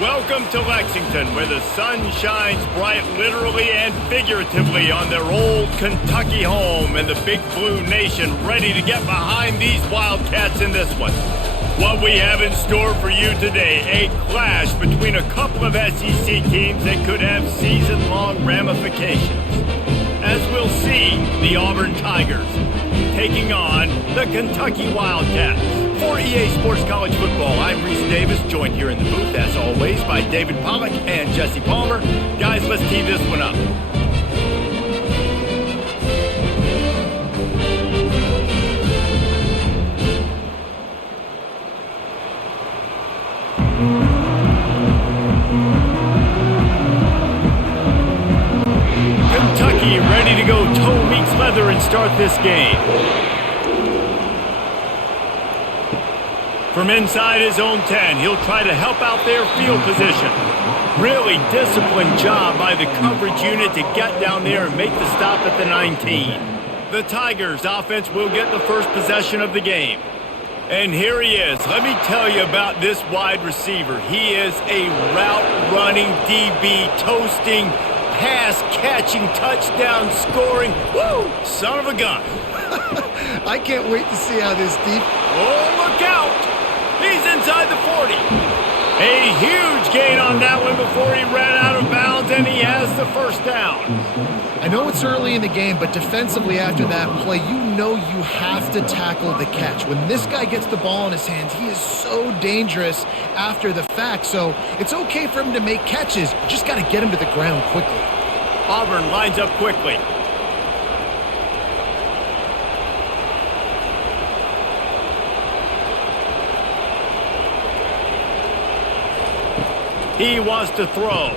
Welcome to Lexington, where the sun shines bright literally and figuratively on their old Kentucky home, and the Big Blue Nation ready to get behind these Wildcats in this one. What we have in store for you today, a clash between a couple of SEC teams that could have season-long ramifications. As we'll see, the Auburn Tigers taking on the Kentucky Wildcats. For EA Sports College Football, I'm Reese Davis, joined here in the booth, as always, by David Pollack and Jesse Palmer. Guys, let's tee this one up. Kentucky ready to go toe meets leather and start this game. From inside his own 10, he'll try to help out their field position. Really disciplined job by the coverage unit to get down there and make the stop at the 19. The Tigers offense will get the first possession of the game. And here he is. Let me tell you about this wide receiver. He is a route-running DB, toasting, pass-catching, touchdown-scoring, woo, son of a gun. I can't wait to see how this deep... Oh, look out! He's inside the 40. A huge gain on that one before he ran out of bounds, and he has the first down. I know it's early in the game, but defensively after that play, you know you have to tackle the catch. When this guy gets the ball in his hands, he is so dangerous after the fact. So it's okay for him to make catches. You just got to get him to the ground quickly. Auburn lines up quickly. He wants to throw.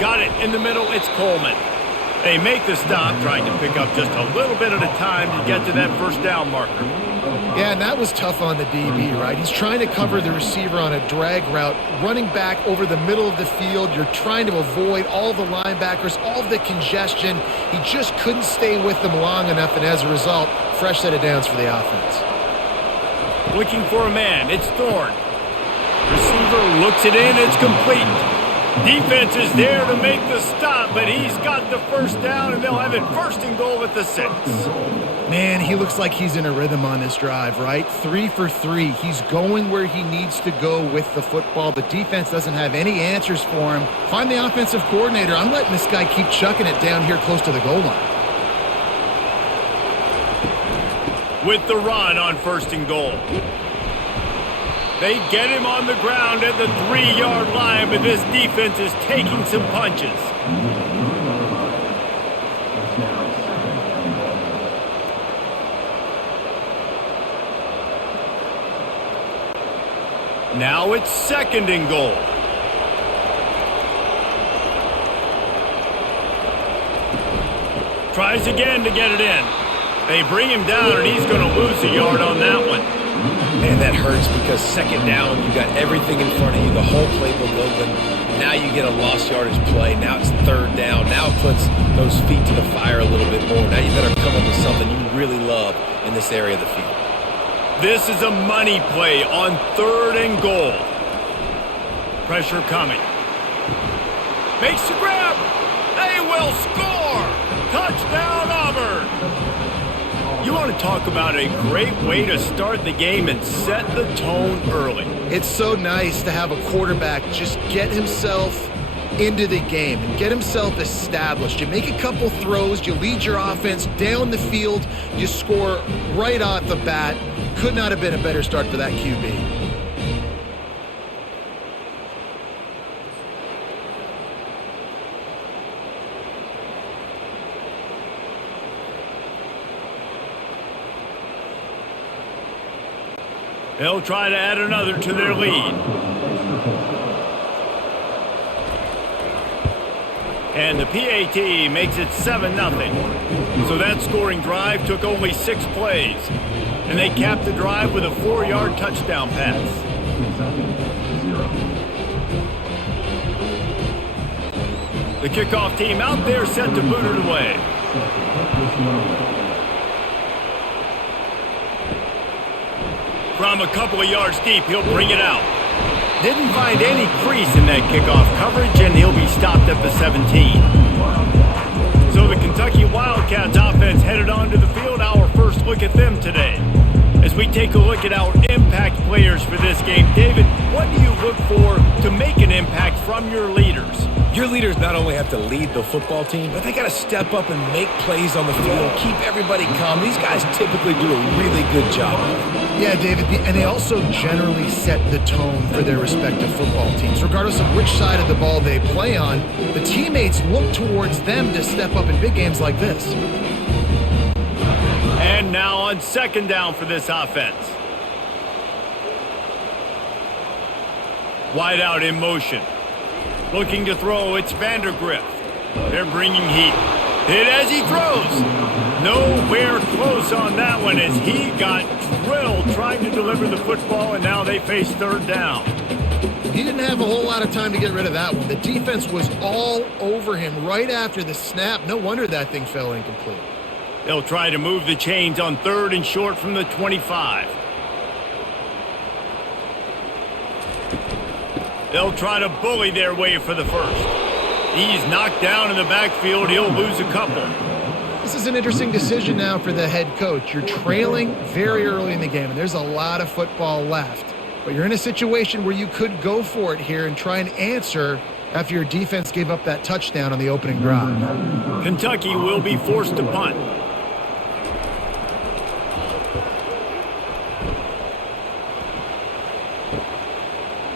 Got it in the middle. It's Coleman. They make the stop, trying to pick up just a little bit at a time to get to that first down marker. Yeah, and that was tough on the DB, right? He's trying to cover the receiver on a drag route, running back over the middle of the field. You're trying to avoid all the linebackers, all the congestion. He just couldn't stay with them long enough, and as a result, fresh set of downs for the offense. Looking for a man. It's Thorne. Receiver looks it in. It's complete. Defense is there to make the stop, but he's got the first down, and they'll have it first and goal at the 6. Man, he looks like he's in a rhythm on this drive, right? 3 for 3. He's going where he needs to go with the football. The defense doesn't have any answers for him. Find the offensive coordinator. I'm letting this guy keep chucking it down here close to the goal line. With the run on first and goal. They get him on the ground at the 3-yard line, but this defense is taking some punches. Now it's second and goal. Tries again to get it in. They bring him down, and he's going to lose a yard on that one. Man, that hurts because second down, you got everything in front of you, the whole playbook open. Now you get a lost yardage play. Now it's third down. Now it puts those feet to the fire a little bit more. Now you better come up with something you really love in this area of the field. This is a money play on third and goal. Pressure coming. Makes the grab. They will score. Touchdown, Auburn. You want to talk about a great way to start the game and set the tone early. It's so nice to have a quarterback just get himself into the game and get himself established. You make a couple throws, you lead your offense down the field, you score right off the bat. Could not have been a better start for that QB. They'll try to add another to their lead. And the PAT makes it 7-0. So that scoring drive took only 6 plays. And they capped the drive with a 4-yard touchdown pass. The kickoff team out there set to boot it away. From a couple of yards deep, he'll bring it out. Didn't find any crease in that kickoff coverage, and he'll be stopped at the 17. So the Kentucky Wildcats offense headed onto the field. Our first look at them today. As we take a look at our impact players for this game, David, what do you look for to make an impact from your leaders? Your leaders not only have to lead the football team, but they got to step up and make plays on the field, keep everybody calm. These guys typically do a really good job. Yeah, David, and they also generally set the tone for their respective football teams. Regardless of which side of the ball they play on, the teammates look towards them to step up in big games like this. And now on second down for this offense. Wide out in motion. Looking to throw, it's Vandergrift. They're bringing heat. Hit as he throws. Nowhere close on that one as he got drilled trying to deliver the football, and now they face third down. He didn't have a whole lot of time to get rid of that one. The defense was all over him right after the snap. No wonder that thing fell incomplete. They'll try to move the chains on third and short from the 25. They'll try to bully their way for the first. He's knocked down in the backfield. He'll lose a couple. This is an interesting decision now for the head coach. You're trailing very early in the game, and there's a lot of football left. But you're in a situation where you could go for it here and try and answer after your defense gave up that touchdown on the opening drive. Kentucky will be forced to punt.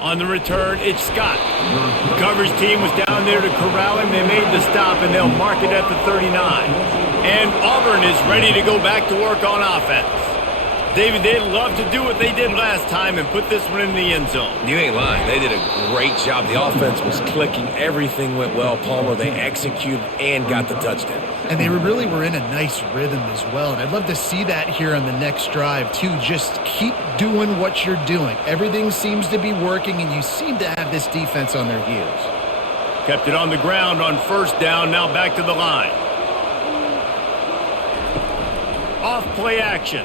On the return, it's Scott. The coverage team was down there to corral him. They made the stop, and they'll mark it at the 39. And Auburn is ready to go back to work on offense. David, they'd love to do what they did last time and put this one in the end zone. You ain't lying. They did a great job. The offense was clicking. Everything went well. Palmer, they executed and got the touchdown. And they really were in a nice rhythm as well. And I'd love to see that here on the next drive, too. Just keep doing what you're doing. Everything seems to be working, and you seem to have this defense on their heels. Kept it on the ground on first down. Now back to the line. Off play action.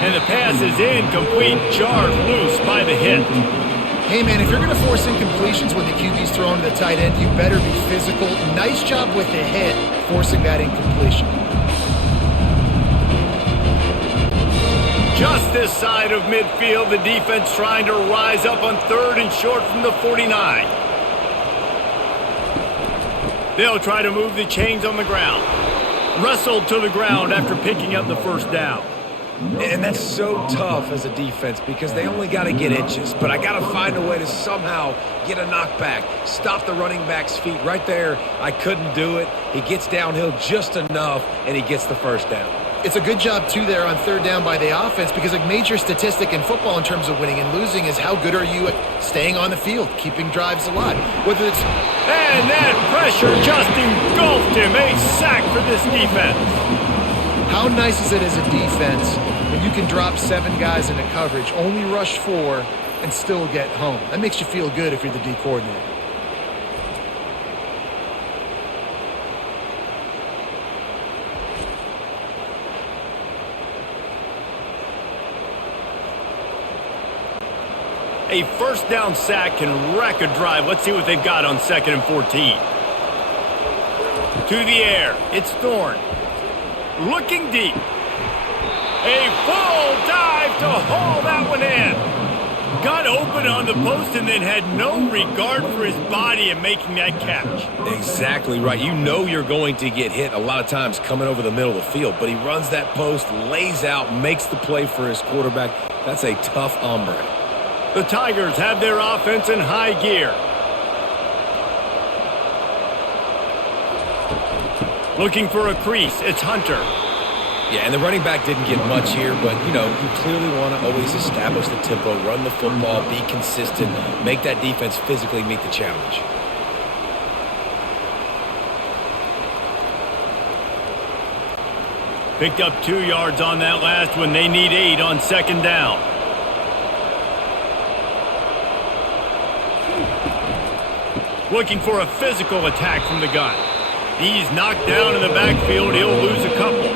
And the pass is incomplete, jarred loose by the hit. Hey, man, if you're going to force incompletions when the QB's thrown to the tight end, you better be physical. Nice job with the hit, forcing that incompletion. Just this side of midfield, the defense trying to rise up on third and short from the 49. They'll try to move the chains on the ground. Wrestled to the ground after picking up the first down. And that's so tough as a defense because they only got to get inches. But I got to find a way to somehow get a knockback, stop the running back's feet right there. I couldn't do it. He gets downhill just enough, and he gets the first down. It's a good job, too, there on third down by the offense because a major statistic in football in terms of winning and losing is how good are you at staying on the field, keeping drives alive. Whether it's... And that pressure just engulfed him. A sack for this defense. How nice is it as a defense when you can drop 7 guys into coverage, only rush 4, and still get home? That makes you feel good if you're the D coordinator. A first down sack can wreck a drive. Let's see what they've got on 2nd and 14. To the air, it's Thorne. Looking deep. A full dive to haul that one in. Got open on the post and then had no regard for his body in making that catch. Exactly right. You know you're going to get hit a lot of times coming over the middle of the field, but he runs that post, lays out, makes the play for his quarterback. That's a tough hombre. The Tigers have their offense in high gear. Looking for a crease, it's Hunter. Yeah, and the running back didn't get much here, but, you know, you clearly want to always establish the tempo, run the football, be consistent, make that defense physically meet the challenge. Picked up 2 yards on that last one. They need 8 on 2nd down. Looking for a physical attack from the gun. He's knocked down in the backfield. He'll lose a couple.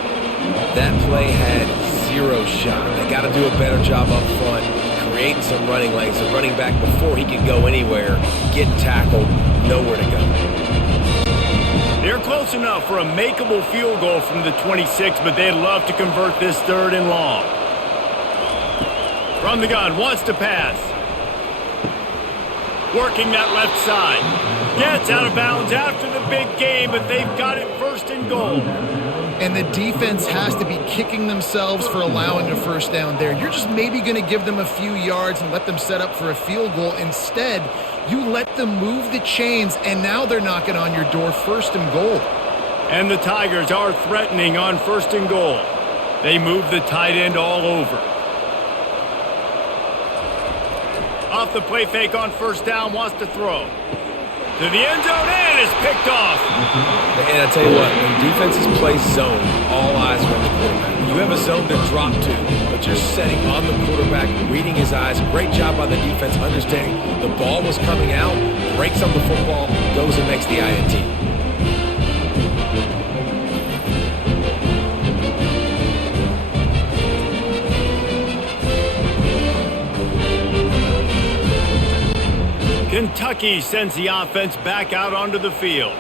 That play had 0 shot. They got to do a better job up front, creating some running lanes. The running back, before he could go anywhere, getting tackled, nowhere to go. They're close enough for a makeable field goal from the 26, but they'd love to convert this 3rd and long. From the gun, wants to pass. Working that left side. Gets out of bounds after the big game, but they've got it 1st and goal. And the defense has to be kicking themselves for allowing a 1st down there. You're just maybe going to give them a few yards and let them set up for a field goal. Instead, you let them move the chains, and now they're knocking on your door 1st and goal. And the Tigers are threatening on 1st and goal. They move the tight end all over. Off the play fake on 1st down, wants to throw. To the end zone and is picked off. And I tell you what, when defenses play zone, all eyes are on the quarterback. You have a zone to drop to, but you're setting on the quarterback, reading his eyes. Great job by the defense, understanding the ball was coming out, breaks on the football, goes and makes the INT. Kentucky sends the offense back out onto the field.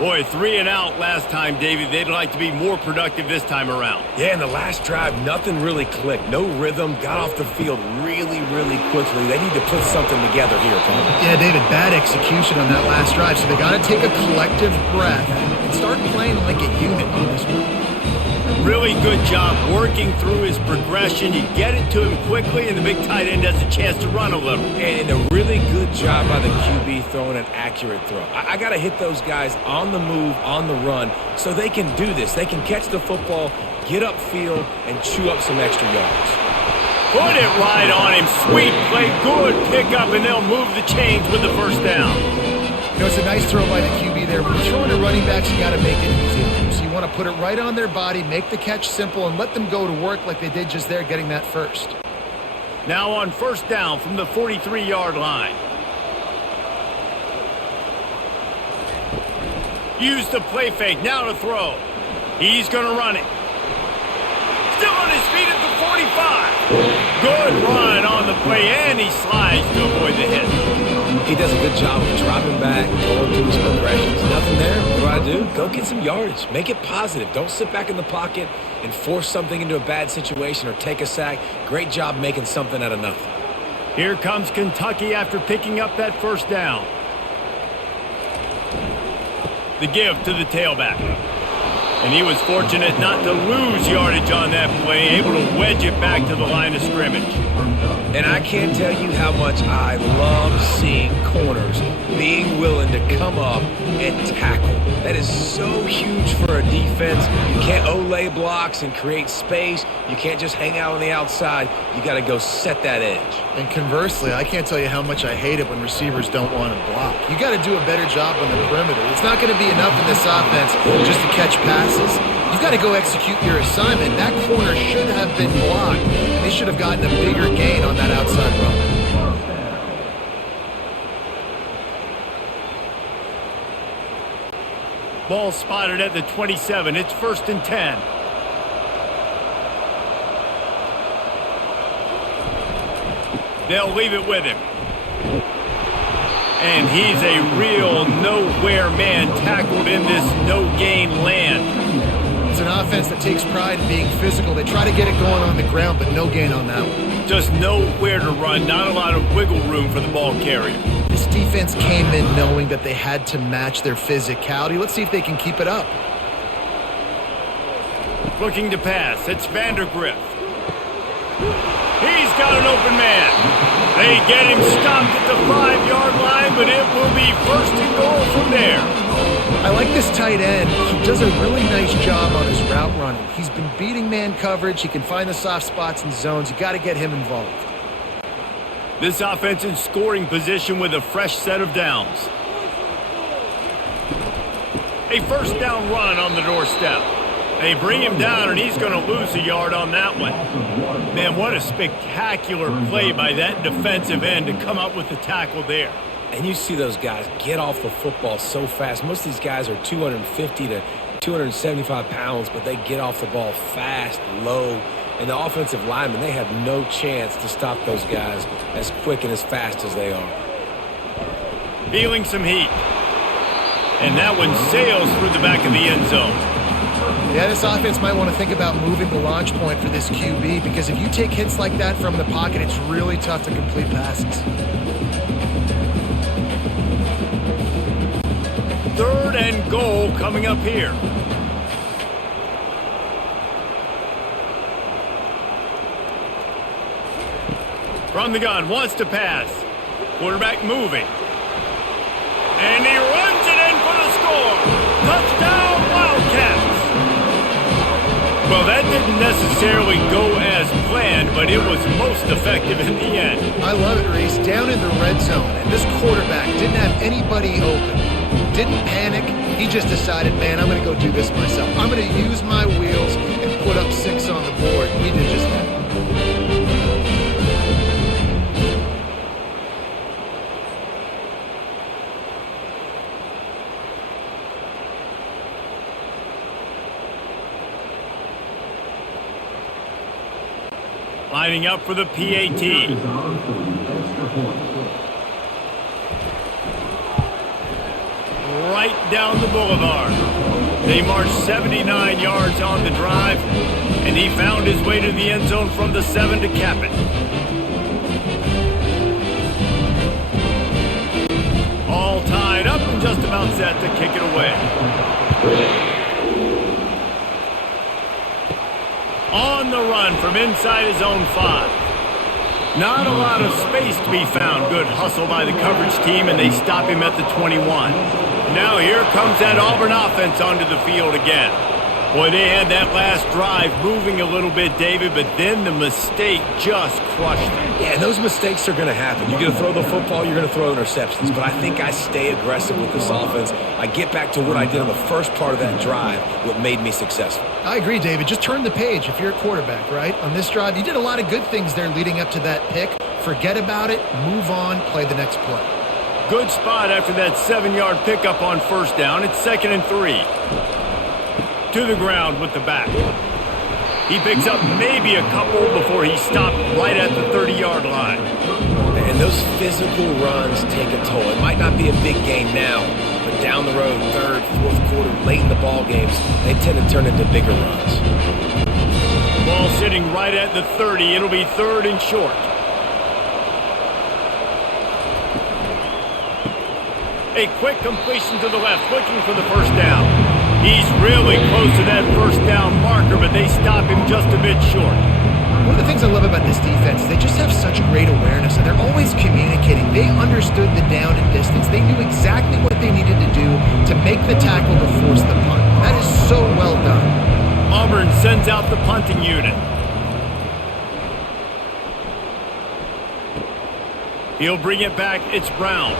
Boy, 3 and out last time, Davey. They'd like to be more productive this time around. Yeah, in the last drive, nothing really clicked. No rhythm, got off the field really, really quickly. They need to put something together here, Tom. Yeah, David, bad execution on that last drive, so they got to take a collective breath and start playing like a unit on this one. Really good job working through his progression. You get it to him quickly, and the big tight end has a chance to run a little. And a really good job by the QB throwing an accurate throw. I got to hit those guys on the move, on the run, so they can do this. They can catch the football, get upfield, and chew up some extra yards. Put it right on him. Sweet play, good pickup, and they'll move the chains with the 1st down. You know, it's a nice throw by the QB there. When you're throwing to running backs, you got to make it easy. So you want to put it right on their body, make the catch simple, and let them go to work like they did just there, getting that 1st. Now on 1st down from the 43-yard line. Use the play fake, now to throw. He's going to run it. Still on his feet at the 45. Good run on the play, and he slides to avoid the hit. He does a good job of dropping back, going through his progressions. Nothing there. What do? Go get some yardage. Make it positive. Don't sit back in the pocket and force something into a bad situation or take a sack. Great job making something out of nothing. Here comes Kentucky after picking up that 1st down. The give to the tailback. And he was fortunate not to lose yardage on that play, able to wedge it back to the line of scrimmage. And I can't tell you how much I love seeing corners being willing to come up and tackle. That is so huge for a defense. You can't olay blocks and create space. You can't just hang out on the outside. You got to go set that edge. And conversely, I can't tell you how much I hate it when receivers don't want to block. You got to do a better job on the perimeter. It's not going to be enough in this offense just to catch passes. You've got to go execute your assignment. That corner should have been blocked, and they should have gotten a bigger gain on that outside run. Ball spotted at the 27. It's 1st and 10. They'll leave it with him. And he's a real nowhere man tackled in this no-gain land. It's an offense that takes pride in being physical. They try to get it going on the ground, but no gain on that one. Just nowhere to run. Not a lot of wiggle room for the ball carrier. This defense came in knowing that they had to match their physicality. Let's see if they can keep it up. Looking to pass. It's Vandergrift. He's got an open man. They get him stopped at the 5-yard line, but it will be 1st and goal from there. I like this tight end. He does a really nice job on his route running. He's been beating man coverage. He can find the soft spots and zones. You got to get him involved. This offense in scoring position with a fresh set of downs. A 1st down run on the doorstep. They bring him down, and he's going to lose a yard on that one. Man, what a spectacular play by that defensive end to come up with the tackle there. And you see those guys get off the football so fast. Most of these guys are 250 to 275 pounds, but they get off the ball fast, low, And the offensive linemen, they have no chance to stop those guys as quick and as fast as they are. Feeling some heat. And that one sails through the back of the end zone. Yeah, this offense might want to think about moving the launch point for this QB, because if you take hits like that from the pocket, it's really tough to complete passes. 3rd and goal coming up here. From the gun, wants to pass. Quarterback moving. And he runs it in for the score. Touchdown, Wildcats. Well, that didn't necessarily go as planned, but it was most effective in the end. I love it, Reese. Down in the red zone, and this quarterback didn't have anybody open. Didn't panic. He just decided, man, I'm going to go do this myself. I'm going to use my wheels and put up 6 on the board. He did just that. Lining up for the PAT. Right down the boulevard. They marched 79 yards on the drive, and he found his way to the end zone from the 7 to cap it. All tied up and just about set to kick it away. On the run from inside his own 5. Not a lot of space to be found. Good hustle by the coverage team, and they stop him at the 21. Now here comes that Auburn offense onto the field again. Boy, they had that last drive moving a little bit, David, but then the mistake just crushed them. Yeah, and those mistakes are going to happen. You're going to throw the football, you're going to throw interceptions, but I think I stay aggressive with this offense. I get back to what I did on the first part of that drive, what made me successful. I agree, David. Just turn the page if you're a quarterback, right? On this drive, you did a lot of good things there leading up to that pick. Forget about it, move on, play the next play. Good spot after that 7-yard pickup on first down. It's 2nd and 3. To the ground with the back. He picks up maybe a couple before he stopped right at the 30-yard line. And those physical runs take a toll. It might not be a big gain now, but down the road, 3rd, 4th quarter, late in the ball games, they tend to turn into bigger runs. Ball sitting right at the 30. It'll be 3rd and short. A quick completion to the left, looking for the first down. He's really close to that first down marker, but they stop him just a bit short. One of the things I love about this defense is they just have such great awareness, and they're always communicating. They understood the down and distance. They knew exactly what they needed to do to make the tackle to force the punt. That is so well done. Auburn sends out the punting unit. He'll bring it back. It's Brown.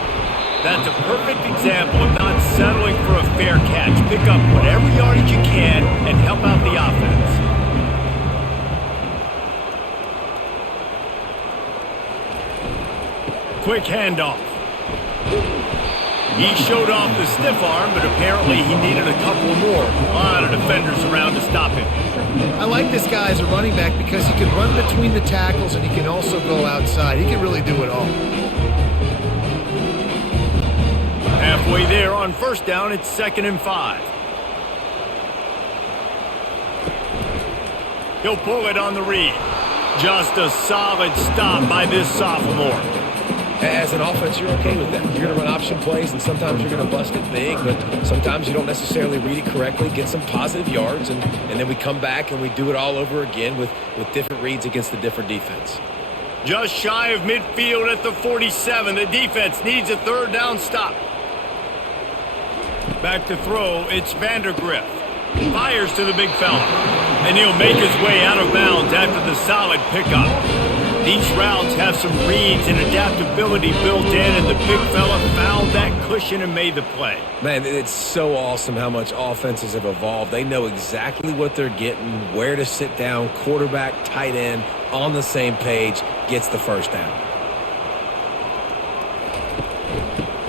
That's a perfect example of not settling for a fair catch. Pick up whatever yardage you can and help out the offense. Quick handoff. He showed off the stiff arm, but apparently he needed a couple more. A lot of defenders around to stop him. I like this guy as a running back because he can run between the tackles and he can also go outside. He can really do it all. Halfway there on first down, it's 2nd and 5. He'll pull it on the read. Just a solid stop by this sophomore. As an offense, you're okay with that. You're going to run option plays, and sometimes you're going to bust it big, but sometimes you don't necessarily read it correctly, get some positive yards, and then we come back and we do it all over again with different reads against the different defense. Just shy of midfield at the 47. The defense needs a 3rd down stop. Back to throw, it's Vandergrift. Fires to the big fella. And he'll make his way out of bounds after the solid pickup. These routes have some reads and adaptability built in, and the big fella found that cushion and made the play. Man, it's so awesome how much offenses have evolved. They know exactly what they're getting, where to sit down, quarterback, tight end, on the same page, gets the first down.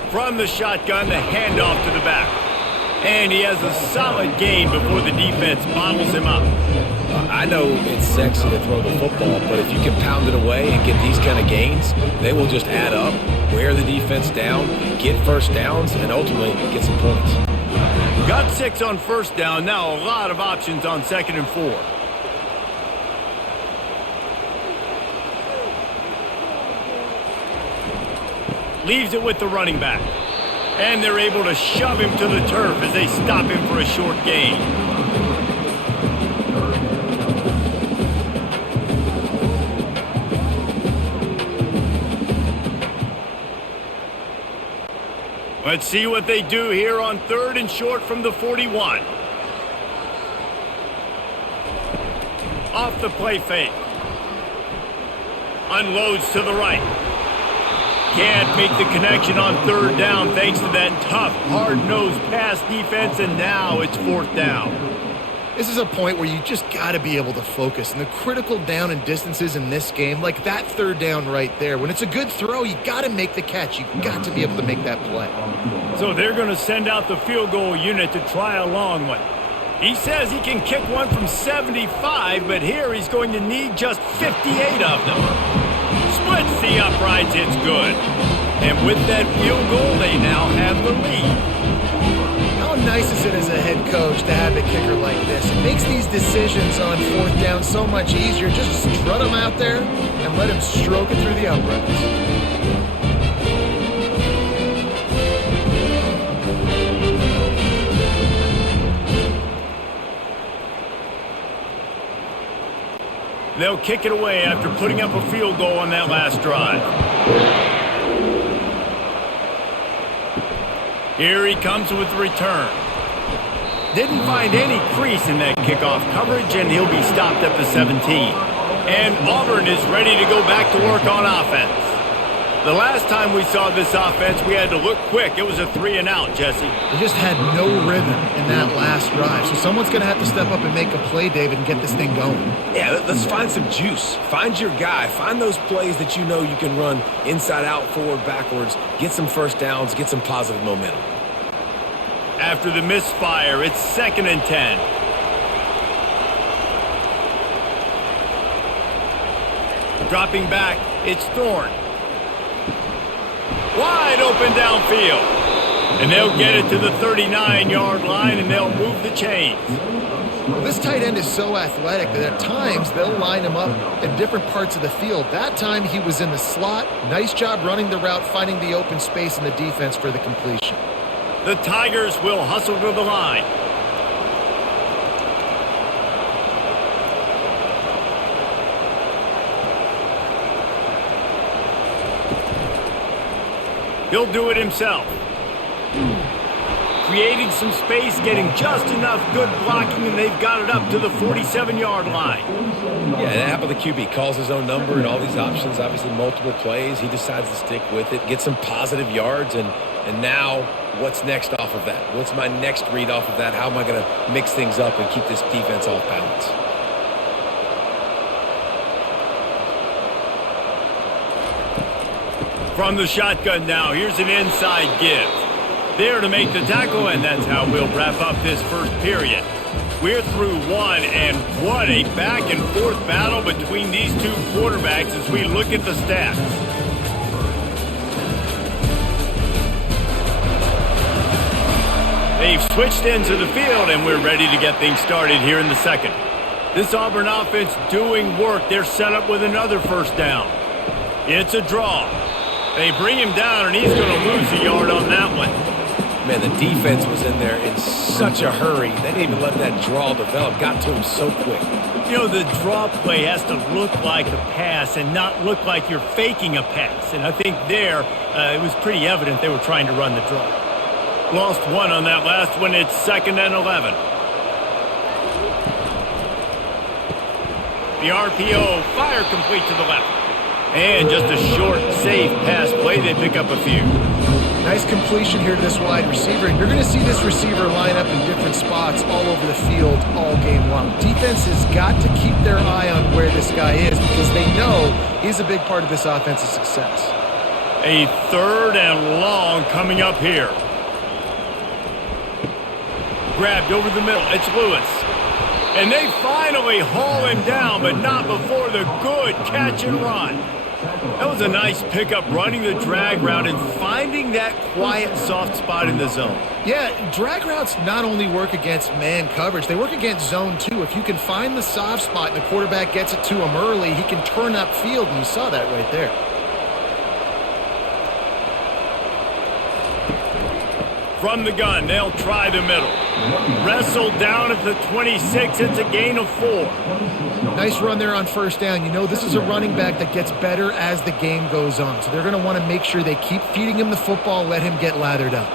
From the shotgun, the handoff to the back. And he has a solid gain before the defense bottles him up. I know it's sexy to throw the football, but if you can pound it away and get these kind of gains, they will just add up, wear the defense down, get first downs, and ultimately get some points. Got 6 on first down. Now a lot of options on 2nd and 4. Leaves it with the running back. And they're able to shove him to the turf as they stop him for a short gain. Let's see what they do here on 3rd and short from the 41. Off the play fake. Unloads to the right. Can't make the connection on 3rd down thanks to that tough, hard-nosed pass defense, and now it's 4th down. This is a point where you just got to be able to focus. And the critical down and distances in this game, like that 3rd down right there, when it's a good throw, you got to make the catch. You got to be able to make that play. So they're going to send out the field goal unit to try a long one. He says he can kick one from 75, but here he's going to need just 58 of them. Splits the uprights, it's good. And with that field goal, they now have the lead. How nice is it as a head coach to have a kicker like this? It makes these decisions on 4th down so much easier. Just strut him out there and let him stroke it through the uprights. They'll kick it away after putting up a field goal on that last drive. Here he comes with the return. Didn't find any crease in that kickoff coverage, and he'll be stopped at the 17. And Auburn is ready to go back to work on offense. The last time we saw this offense, we had to look quick. It was a 3-and-out, Jesse. They just had no rhythm in that last drive. So someone's going to have to step up and make a play, David, and get this thing going. Yeah, let's find some juice. Find your guy. Find those plays that you know you can run inside out, forward, backwards. Get some first downs. Get some positive momentum. After the misfire, it's 2nd and 10. Dropping back, it's Thorne. Wide open downfield. And they'll get it to the 39-yard line, and they'll move the chains. Well, this tight end is so athletic that at times they'll line him up in different parts of the field. That time he was in the slot. Nice job running the route, finding the open space in the defense for the completion. The Tigers will hustle to the line. He'll do it himself. Creating some space, getting just enough good blocking, and they've got it up to the 47-yard line. Yeah, an app of the QB calls his own number and all these options, obviously multiple plays. He decides to stick with it, get some positive yards, and now what's next off of that? What's my next read off of that? How am I going to mix things up and keep this defense off balance? From the shotgun now, here's an inside give. There to make the tackle, and that's how we'll wrap up this first period. We're through one, and what a back-and-forth battle between these two quarterbacks as we look at the stats. They've switched ends of the field, and we're ready to get things started here in the second. This Auburn offense doing work. They're set up with another first down. It's a draw. They bring him down, and he's going to lose a yard on that one. Man, the defense was in there in such a hurry. They didn't even let that draw develop. Got to him so quick. You know, the draw play has to look like a pass and not look like you're faking a pass. And I think there, it was pretty evident they were trying to run the draw. Lost one on that last one. It's 2nd and 11. The RPO, fire complete to the left. And just a short, safe pass play. They pick up a few. Nice completion here to this wide receiver. And you're going to see this receiver line up in different spots all over the field all game long. Defense has got to keep their eye on where this guy is because they know he's a big part of this offense's success. A 3rd and long coming up here. Grabbed over the middle. It's Lewis. And they finally haul him down, but not before the good catch and run. That was a nice pickup, running the drag route and finding that quiet, soft spot in the zone. Yeah, drag routes not only work against man coverage, they work against zone too. If you can find the soft spot and the quarterback gets it to him early, he can turn upfield, and you saw that right there. From the gun, they'll try the middle. Wrestled down at the 26, it's a gain of 4. Nice run there on first down. You know, this is a running back that gets better as the game goes on. So they're going to want to make sure they keep feeding him the football, let him get lathered up.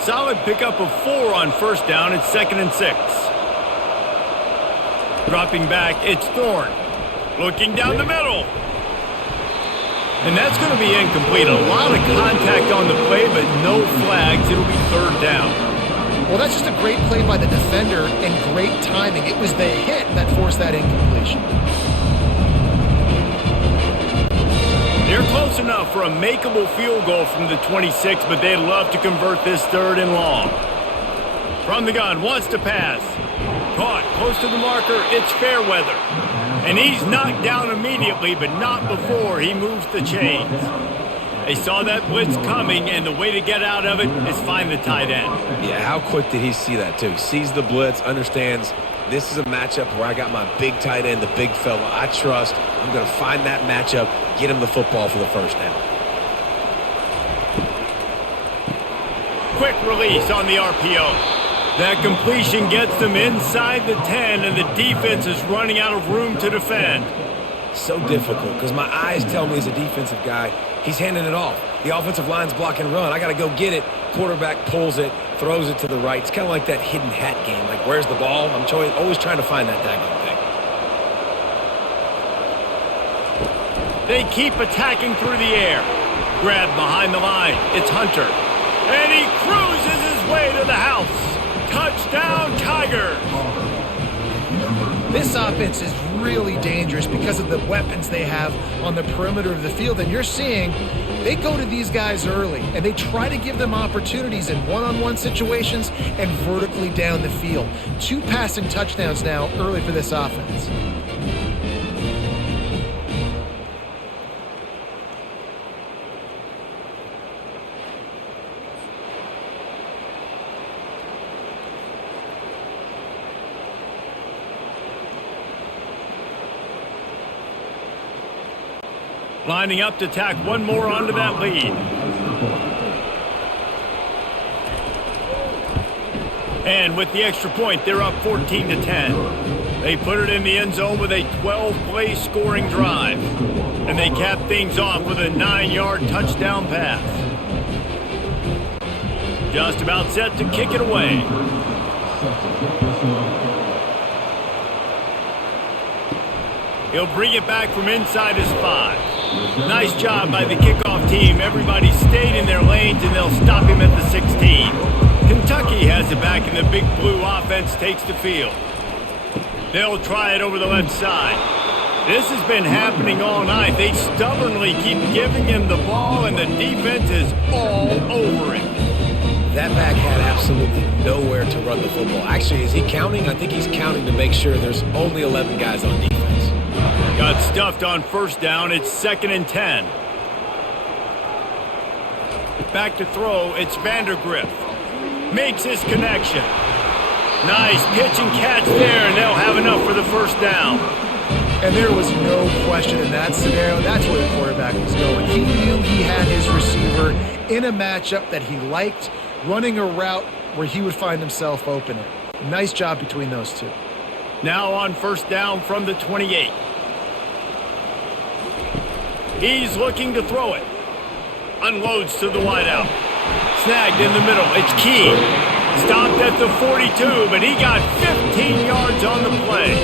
Solid pickup of 4 on first down. It's 2nd and 6. Dropping back, it's Thorne. Looking down the middle. And that's going to be incomplete. A lot of contact on the play, but no flags. It'll be 3rd down. Well, that's just a great play by the defender and great timing. It was the hit that forced that incompletion. They're close enough for a makeable field goal from the 26, but they'd love to convert this 3rd and long. From the gun, wants to pass. Caught close to the marker. It's Fairweather. And he's knocked down immediately, but not before he moves the chains. They saw that blitz coming, and the way to get out of it is find the tight end. Yeah, how quick did he see that, too? Sees the blitz, understands this is a matchup where I got my big tight end, the big fella I trust. I'm going to find that matchup, get him the football for the first down. Quick release on the RPO. That completion gets them inside the 10, and the defense is running out of room to defend. So difficult because my eyes tell me as a defensive guy, he's handing it off. The offensive line's block and run. I got to go get it. Quarterback pulls it, throws it to the right. It's kind of like that hidden hat game. Like, where's the ball? I'm always trying to find that daggone thing. They keep attacking through the air. Grab behind the line. It's Hunter. And he cruises his way to the house. Touchdown, Tigers! This offense is really dangerous because of the weapons they have on the perimeter of the field. And you're seeing they go to these guys early, and they try to give them opportunities in one-on-one situations and vertically down the field. 2 passing touchdowns now early for this offense. Lining up to tack one more onto that lead. And with the extra point, they're up 14-10. They put it in the end zone with a 12-play scoring drive. And they cap things off with a 9-yard touchdown pass. Just about set to kick it away. He'll bring it back from inside his 5. Nice job by the kickoff team. Everybody stayed in their lanes, and they'll stop him at the 16. Kentucky has it back, and the Big Blue offense takes the field. They'll try it over the left side. This has been happening all night. They stubbornly keep giving him the ball, and the defense is all over him. That back had absolutely nowhere to run the football. Actually, is he counting? I think he's counting to make sure there's only 11 guys on defense. Got stuffed on first down. It's 2nd and 10. Back to throw. It's Vandergrift. Makes his connection. Nice pitch and catch there, and they'll have enough for the first down. And there was no question in that scenario. That's where the quarterback was going. He knew he had his receiver in a matchup that he liked, running a route where he would find himself open. Nice job between those two. Now on first down from the 28. He's looking to throw it. Unloads to the wideout. Snagged in the middle. It's Key. Stopped at the 42, but he got 15 yards on the play.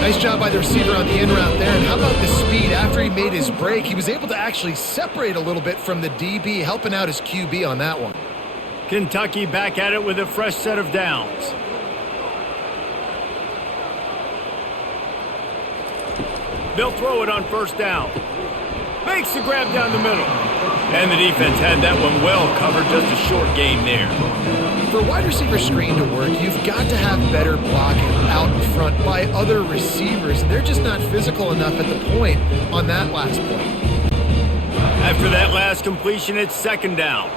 Nice job by the receiver on the in route there. And how about the speed? After he made his break, he was able to actually separate a little bit from the DB, helping out his QB on that one. Kentucky back at it with a fresh set of downs. They'll throw it on first down. Makes the grab down the middle. And the defense had that one well covered. Just a short game there. For a wide receiver screen to work, you've got to have better blocking out in front by other receivers. And they're just not physical enough at the point on that last point. After that last completion, it's second down.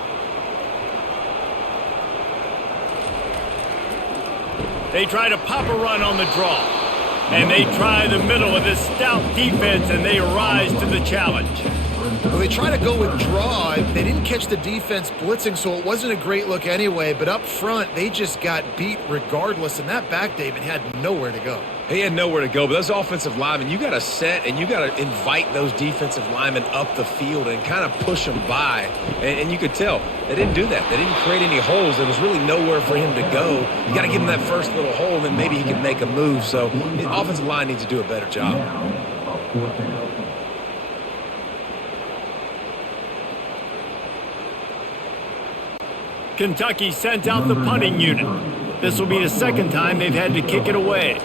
They try to pop a run on the draw. And they try the middle of this stout defense, and they rise to the challenge. Well, they try to go with draw. They didn't catch the defense blitzing, so it wasn't a great look anyway. But up front, they just got beat regardless. And that back, David, had nowhere to go. He had nowhere to go, but those offensive linemen, you got to set and you got to invite those defensive linemen up the field and kind of push them by. And you could tell they didn't do that. They didn't create any holes. There was really nowhere for him to go. You got to give him that first little hole, and then maybe he can make a move. So the offensive line needs to do a better job. Kentucky sent out the punting unit. This will be the second time they've had to kick it away.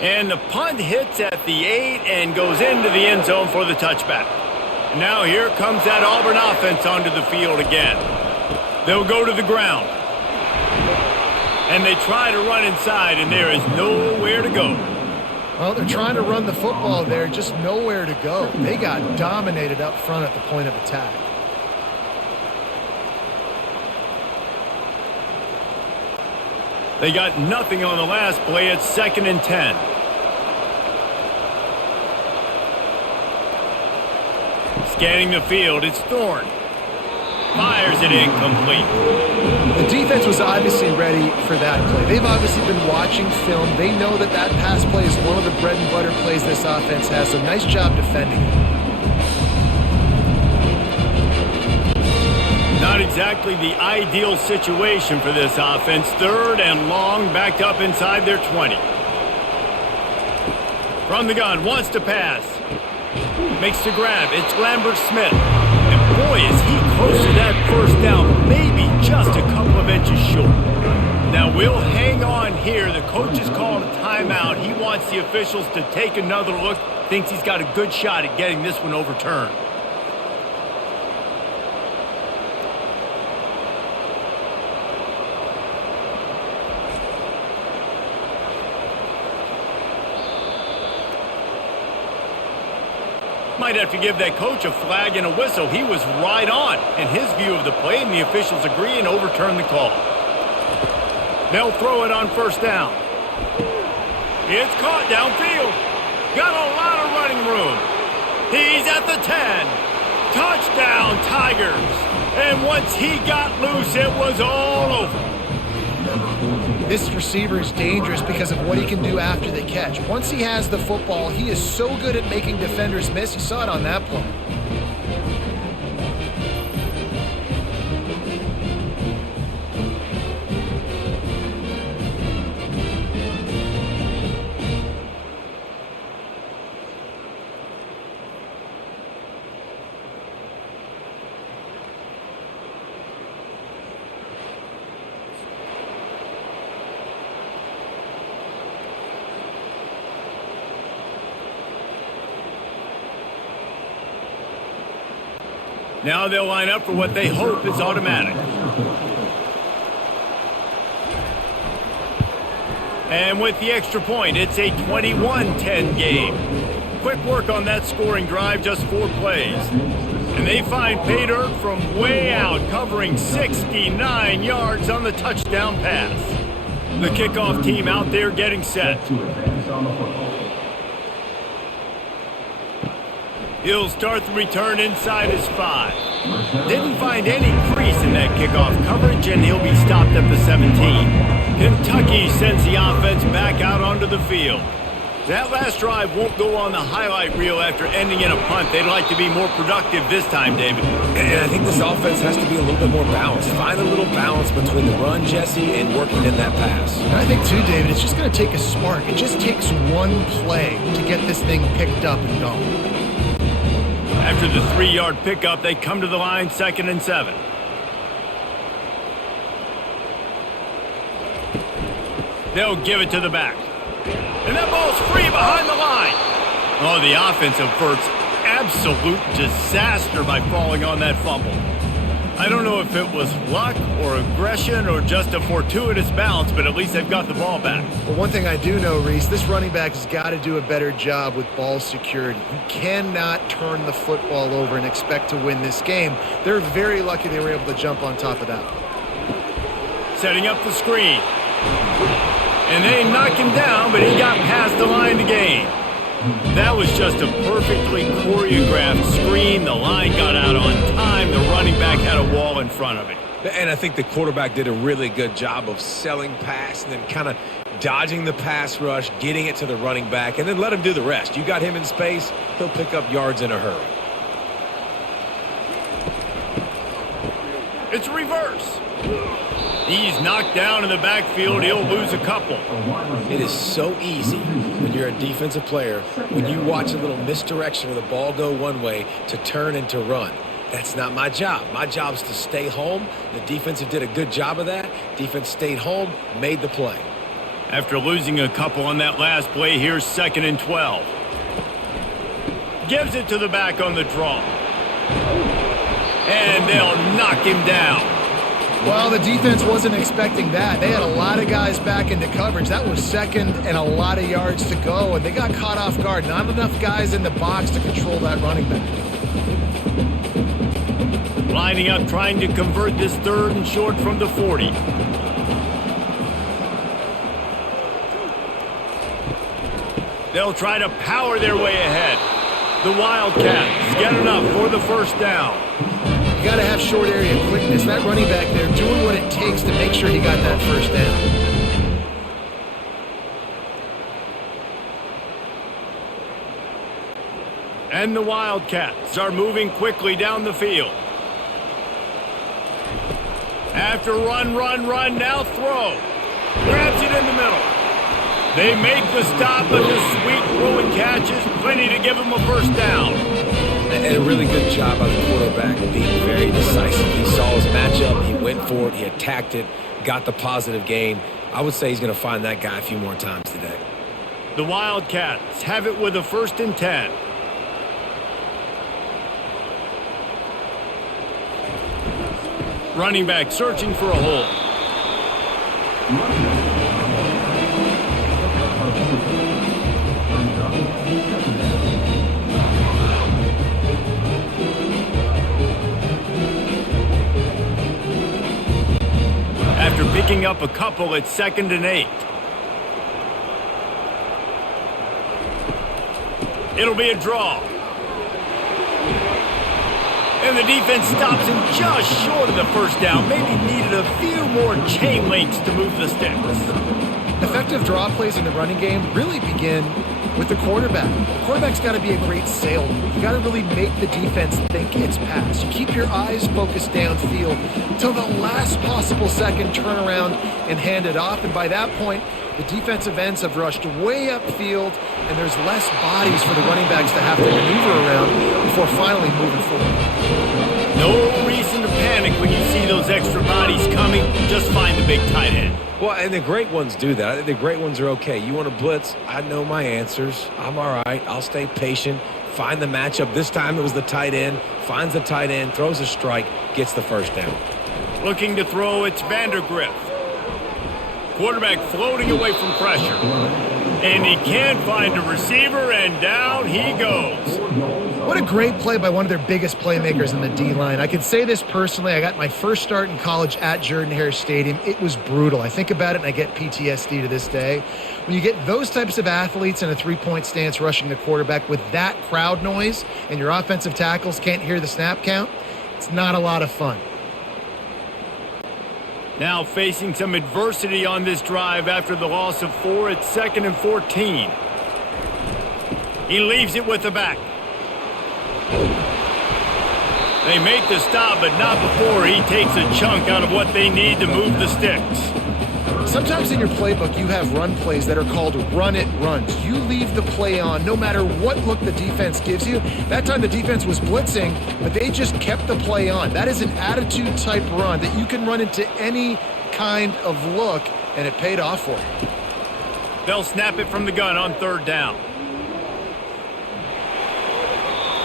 And the punt hits at the 8 and goes into the end zone for the touchback. Now here comes that Auburn offense onto the field again. They'll go to the ground. And they try to run inside, and there is nowhere to go. Well, they're trying to run the football there, just nowhere to go. They got dominated up front at the point of attack. They got nothing on the last play. It's 2nd and 10. Scanning the field, it's Thorne. Fires it incomplete. The defense was obviously ready for that play. They've obviously been watching film. They know that that pass play is one of the bread and butter plays this offense has, so nice job defending it. Not exactly the ideal situation for this offense. 3rd and long, backed up inside their 20. From the gun, wants to pass. Makes the grab. It's Lambert Smith. And boy, is he close to that first down. Maybe just a couple of inches short. Now we'll hang on here. The coach has called a timeout. He wants the officials to take another look. Thinks he's got a good shot at getting this one overturned. Might have to give that coach a flag and a whistle. He was right on in his view of the play, and the officials agree and overturn the call. They'll throw it on first down. It's caught downfield. Got a lot of running room. He's at the 10. Touchdown, Tigers. And once he got loose, it was all over. This receiver is dangerous because of what he can do after the catch. Once he has the football, he is so good at making defenders miss. You saw it on that play. Now they'll line up for what they hope is automatic. And with the extra point, it's a 21-10 game. Quick work on that scoring drive, just 4 plays. And they find pay dirt from way out, covering 69 yards on the touchdown pass. The kickoff team out there getting set. He'll start the return inside his 5. Didn't find any crease in that kickoff coverage, and he'll be stopped at the 17. Kentucky sends the offense back out onto the field. That last drive won't go on the highlight reel after ending in a punt. They'd like to be more productive this time, David. And I think this offense has to be a little bit more balanced. Find a little balance between the run, Jesse, and working in that pass. And I think, too, David, it's just going to take a spark. It just takes one play to get this thing picked up and going. After the 3-yard pickup, they come to the line, 2nd and 7. They'll give it to the back. And that ball's free behind the line. Oh, the offense efforts absolute disaster by falling on that fumble. I don't know if it was luck or aggression or just a fortuitous bounce, but at least they've got the ball back. Well, one thing I do know, Reese, this running back has got to do a better job with ball security. You cannot turn the football over and expect to win this game. They're very lucky they were able to jump on top of that. Setting up the screen. And they knock him down, but he got past the line to gain. That was just a perfectly choreographed screen. The line got out on time. The running back had a wall in front of it. And I think the quarterback did a really good job of selling pass and then kind of dodging the pass rush, getting it to the running back, and then let him do the rest. You got him in space, he'll pick up yards in a hurry. It's reverse. He's knocked down in the backfield. He'll lose a couple. It is so easy when you're a defensive player, when you watch a little misdirection of the ball go one way to turn and to run. That's not my job. My job is to stay home. The defense did a good job of that. Defense stayed home, made the play. After losing a couple on that last play, here's 2nd and 12. Gives it to the back on the draw. And they'll knock him down. Well, the defense wasn't expecting that. They had a lot of guys back into coverage. That was second and a lot of yards to go, and they got caught off guard. Not enough guys in the box to control that running back. Lining up, trying to convert this 3rd and short from the 40. They'll try to power their way ahead. The Wildcats get enough for the first down. You got to have short area quickness. That running back there doing what it takes to make sure he got that first down. And the Wildcats are moving quickly down the field. After run, now throw. Grabs it in the middle. They make the stop, but the sweet throwing catch is plenty to give them a first down. And a really good job by the quarterback being very decisive. He saw his matchup, he went for it, he attacked it, got the positive gain. I would say he's going to find that guy a few more times today. The Wildcats have it with a 1st and 10. Running back searching for a hole. After picking up a couple, it's 2nd and 8. It'll be a draw. And the defense stops him just short of the first down. Maybe needed a few more chain links to move the sticks. Effective draw plays in the running game really begin with the quarterback. The quarterback's got to be a great salesman. You got to really make the defense think it's pass. You keep your eyes focused downfield until the last possible second, turn around and hand it off. And by that point, the defensive ends have rushed way upfield, and there's less bodies for the running backs to have to maneuver around before finally moving forward. No reason to panic when you see those extra bodies coming. Just find the big tight end. Well, and the great ones do that. I think the great ones are okay. You want to blitz? I know my answers. I'm all right. I'll stay patient. Find the matchup. This time it was the tight end. Finds the tight end, throws a strike, gets the first down. Looking to throw, it's Vandergriff. Quarterback floating away from pressure. And he can't find a receiver, and down he goes. What a great play by one of their biggest playmakers in the D-line. I can say this personally. I got my first start in college at Jordan-Hare Stadium. It was brutal. I think about it, and I get PTSD to this day. When you get those types of athletes in a three-point stance rushing the quarterback with that crowd noise and your offensive tackles can't hear the snap count, it's not a lot of fun. Now facing some adversity on this drive after the loss of 4, it's 2nd and 14. He leaves it with the back. They make the stop, but not before he takes a chunk out of what they need to move the sticks. Sometimes in your playbook, you have run plays that are called run-it runs. You leave the play on no matter what look the defense gives you. That time the defense was blitzing, but they just kept the play on. That is an attitude-type run that you can run into any kind of look, and it paid off for you. They'll snap it from the gun on 3rd down.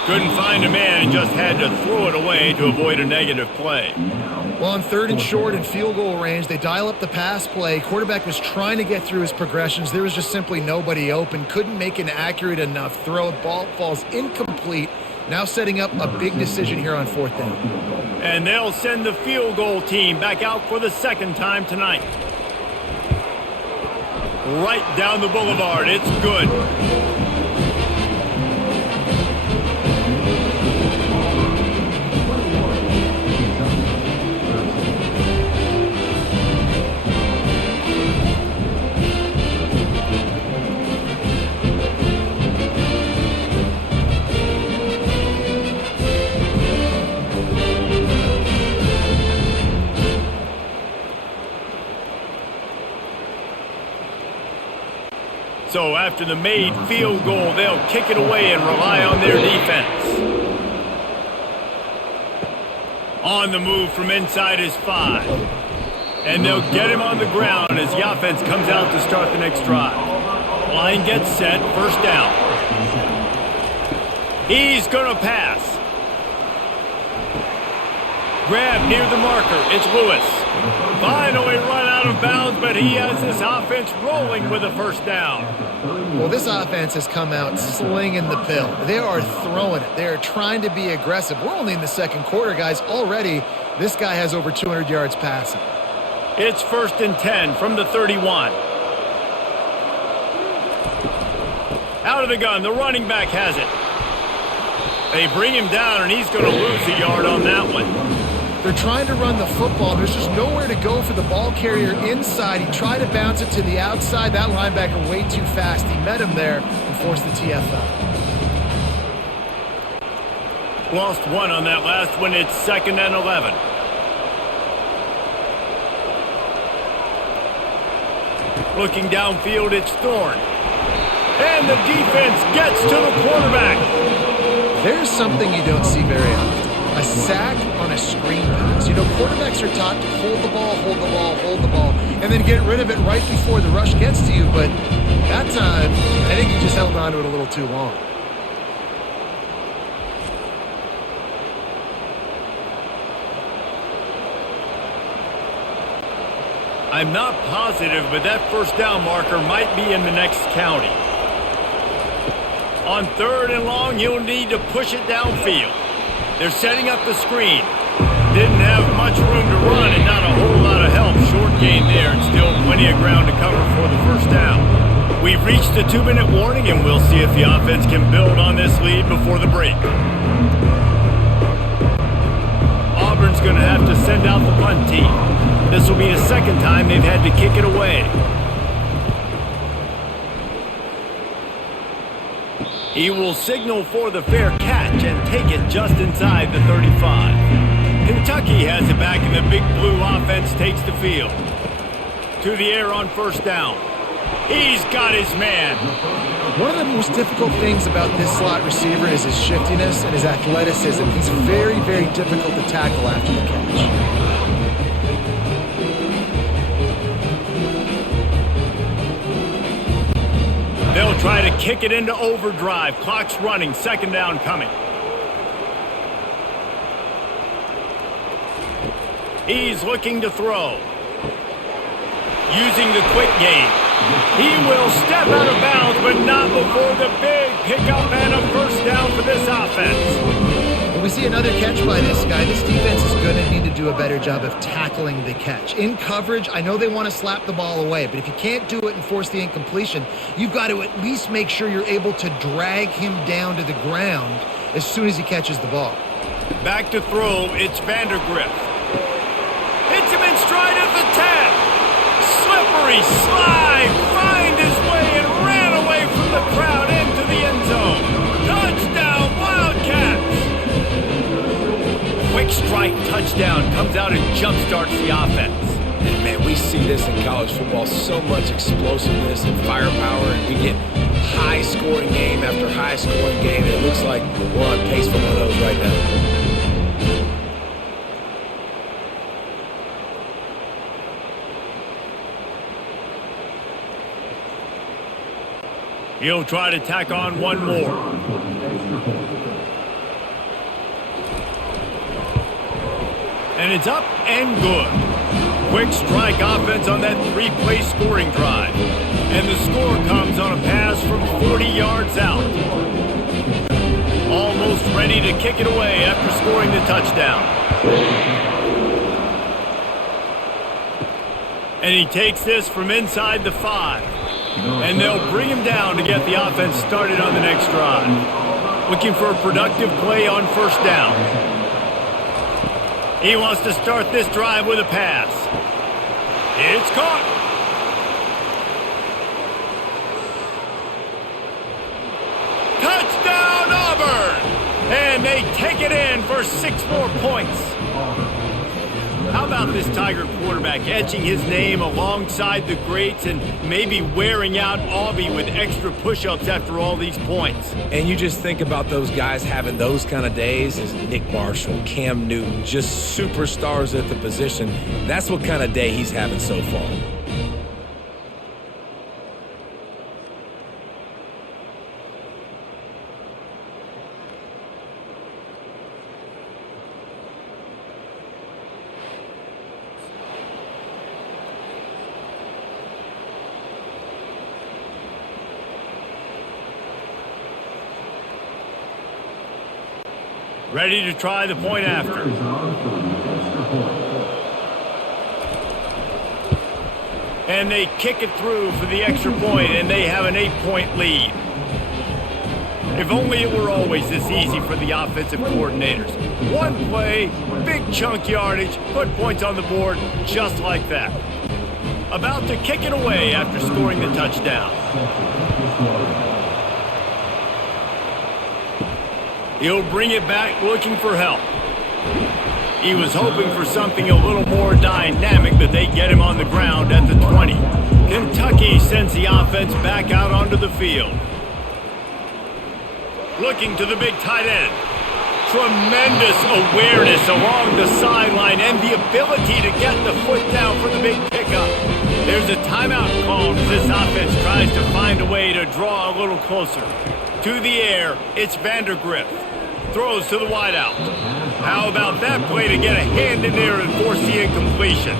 Couldn't find a man and just had to throw it away to avoid a negative play. Well, on 3rd and short and field goal range, they dial up the pass play. Quarterback was trying to get through his progressions. There was just simply nobody open. Couldn't make an accurate enough throw. Ball falls incomplete. Now setting up a big decision here on 4th down. And they'll send the field goal team back out for the 2nd time tonight. Right down the boulevard. It's good. So after the made field goal, they'll kick it away and rely on their defense. On the move from inside his 5. And they'll get him on the ground as the offense comes out to start the next drive. Line gets set, 1st down. He's going to pass. Grab near the marker. It's Lewis. Finally run out of bounds, but he has this offense rolling with a 1st down. Well, this offense has come out slinging the pill. They are throwing it. They are trying to be aggressive. We're only in the 2nd quarter, guys. Already, this guy has over 200 yards passing. It's 1st and 10 from the 31. Out of the gun, the running back has it. They bring him down, and he's going to lose a yard on that one. They're trying to run the football. There's just nowhere to go for the ball carrier inside. He tried to bounce it to the outside. That linebacker way too fast. He met him there and forced the TFL. Lost 1 on that last one. It's 2nd and 11. Looking downfield, it's Thorne. And the defense gets to the quarterback. There's something you don't see very often. A sack on a screen pass. You know, quarterbacks are taught to hold the ball, hold the ball, hold the ball, and then get rid of it right before the rush gets to you. But that time, I think he just held on to it a little too long. I'm not positive, but that 1st down marker might be in the next county. On 3rd and long, he'll need to push it downfield. They're setting up the screen. Didn't have much room to run and not a whole lot of help. Short gain there and still plenty of ground to cover for the 1st down. We've reached the 2-minute warning, and we'll see if the offense can build on this lead before the break. Auburn's going to have to send out the punt team. This will be the 2nd time they've had to kick it away. He will signal for the fair catch and take it just inside the 35. Kentucky has it back, and the Big Blue offense takes the field. To the air on 1st down. He's got his man. One of the most difficult things about this slot receiver is his shiftiness and his athleticism. He's very, very difficult to tackle after the catch. They'll try to kick it into overdrive. Clock's running. 2nd down coming. He's looking to throw. Using the quick game. He will step out of bounds, but not before the big pickup and a 1st down for this offense. When we see another catch by this guy, this defense is going to need to do a better job of tackling the catch. In coverage, I know they want to slap the ball away, but if you can't do it and force the incompletion, you've got to at least make sure you're able to drag him down to the ground as soon as he catches the ball. Back to throw, it's Vandergrift. Hits him in stride at the 10. Slippery slide, find his way and ran away from the crowd into the end zone. Touchdown, Wildcats! Quick strike touchdown comes out and jumpstarts the offense. And man, we see this in college football, so much explosiveness and firepower, and we get high-scoring game after high-scoring game, and it looks like we're on pace for one of those right now. He'll try to tack on one more. And it's up and good. Quick strike offense on that 3-play scoring drive. And the score comes on a pass from 40 yards out. Almost ready to kick it away after scoring the touchdown. And he takes this from inside the 5. And they'll bring him down to get the offense started on the next drive. Looking for a productive play on first down. He wants to start this drive with a pass. It's caught. Touchdown, Auburn! And they take it in for 6 more points. How about this Tiger quarterback etching his name alongside the greats and maybe wearing out Aubie with extra push-ups after all these points? And you just think about those guys having those kind of days as Nick Marshall, Cam Newton, just superstars at the position. That's what kind of day he's having so far. Ready to try the point after. And they kick it through for the extra point, and they have an 8-point lead. If only it were always this easy for the offensive coordinators. One play, big chunk yardage, put points on the board just like that. About to kick it away after scoring the touchdown. He'll bring it back looking for help. He was hoping for something a little more dynamic, but they get him on the ground at the 20. Kentucky sends the offense back out onto the field. Looking to the big tight end. Tremendous awareness along the sideline and the ability to get the foot down for the big pickup. There's a timeout called as this offense tries to find a way to draw a little closer. To the air, it's Vandergrift. Throws to the wideout. How about that play to get a hand in there and force the incompletion?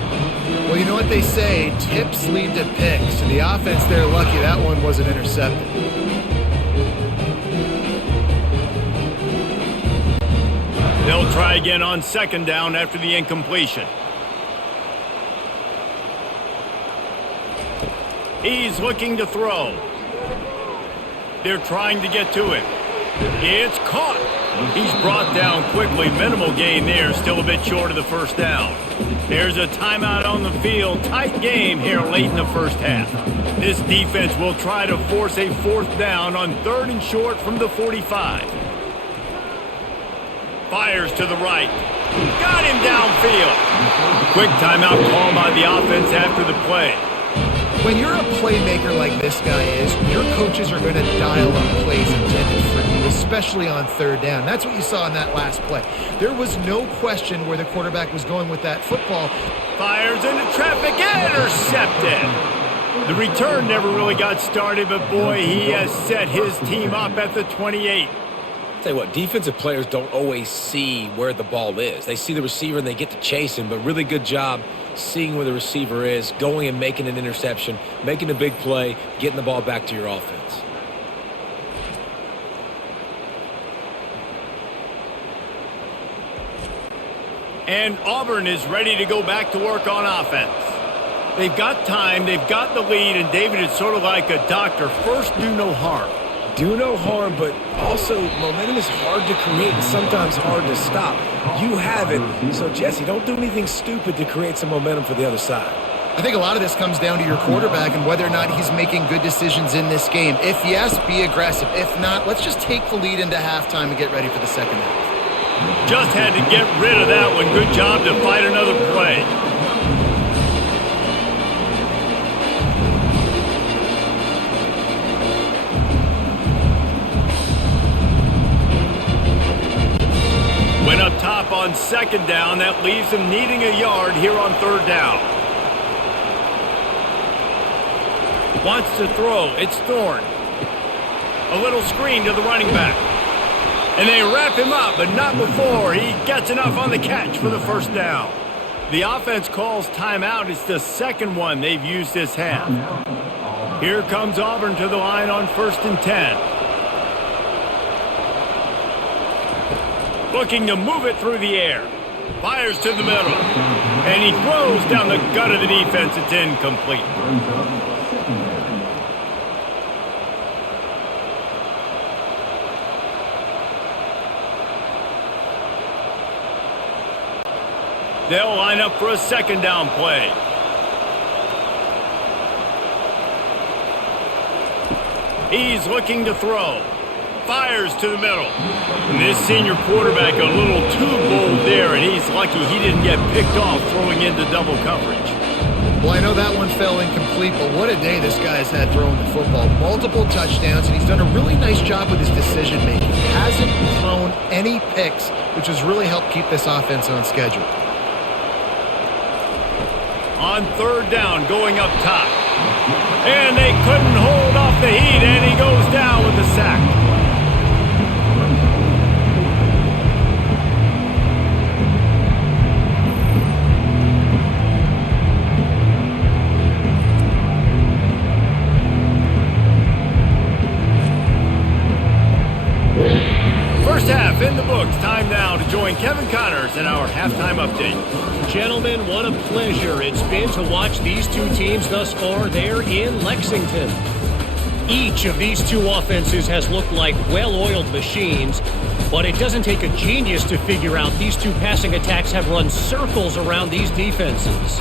Well, you know what they say, tips lead to picks. And the offense there, lucky that one wasn't intercepted. They'll try again on second down after the incompletion. He's looking to throw. They're trying to get to it. It's caught. He's brought down quickly. Minimal gain there. Still a bit short of the first down. There's a timeout on the field. Tight game here late in the first half. This defense will try to force a 4th down on 3rd and short from the 45. Fires to the right. Got him downfield. Quick timeout call by the offense after the play. When you're a playmaker like this guy is, your coaches are going to dial up plays intended for you, especially on 3rd down. That's what you saw in that last play. There was no question where the quarterback was going with that football. Fires into traffic, intercepted. The return never really got started, but boy, he has set his team up at the 28. Tell you what, defensive players don't always see where the ball is. They see the receiver and they get to chase him, but really good job seeing where the receiver is, going and making an interception, making a big play, getting the ball back to your offense. And Auburn is ready to go back to work on offense. They've got time, they've got the lead, and David is sort of like a doctor. First, do no harm. Do no harm, but also momentum is hard to create and sometimes hard to stop. You have it. So, Jesse, don't do anything stupid to create some momentum for the other side. I think a lot of this comes down to your quarterback and whether or not he's making good decisions in this game. If yes, be aggressive. If not, let's just take the lead into halftime and get ready for the second half. Just had to get rid of that one. Good job to fight another play. Went up top on second down. That leaves him needing a yard here on 3rd down. Wants to throw. It's Thorne. A little screen to the running back. And they wrap him up, but not before he gets enough on the catch for the first down. The offense calls timeout. It's the second one they've used this half. Here comes Auburn to the line on 1st and 10. Looking to move it through the air. Fires to the middle. And he throws down the gut of the defense. It's incomplete. They'll line up for a second down play. He's looking to throw. Fires to the middle. And this senior quarterback a little too bold there, and he's lucky he didn't get picked off throwing into double coverage. Well, I know that one fell incomplete, but what a day this guy's had throwing the football. Multiple touchdowns, and he's done a really nice job with his decision-making. Hasn't thrown any picks, which has really helped keep this offense on schedule. On 3rd down, going up top. And they couldn't hold off the heat, and he goes down with the sack. First half in the books. Time now to join Kevin Connors in our halftime update. Gentlemen, what a pleasure it's been to watch these two teams thus far there in Lexington. Each of these two offenses has looked like well-oiled machines, but it doesn't take a genius to figure out these two passing attacks have run circles around these defenses.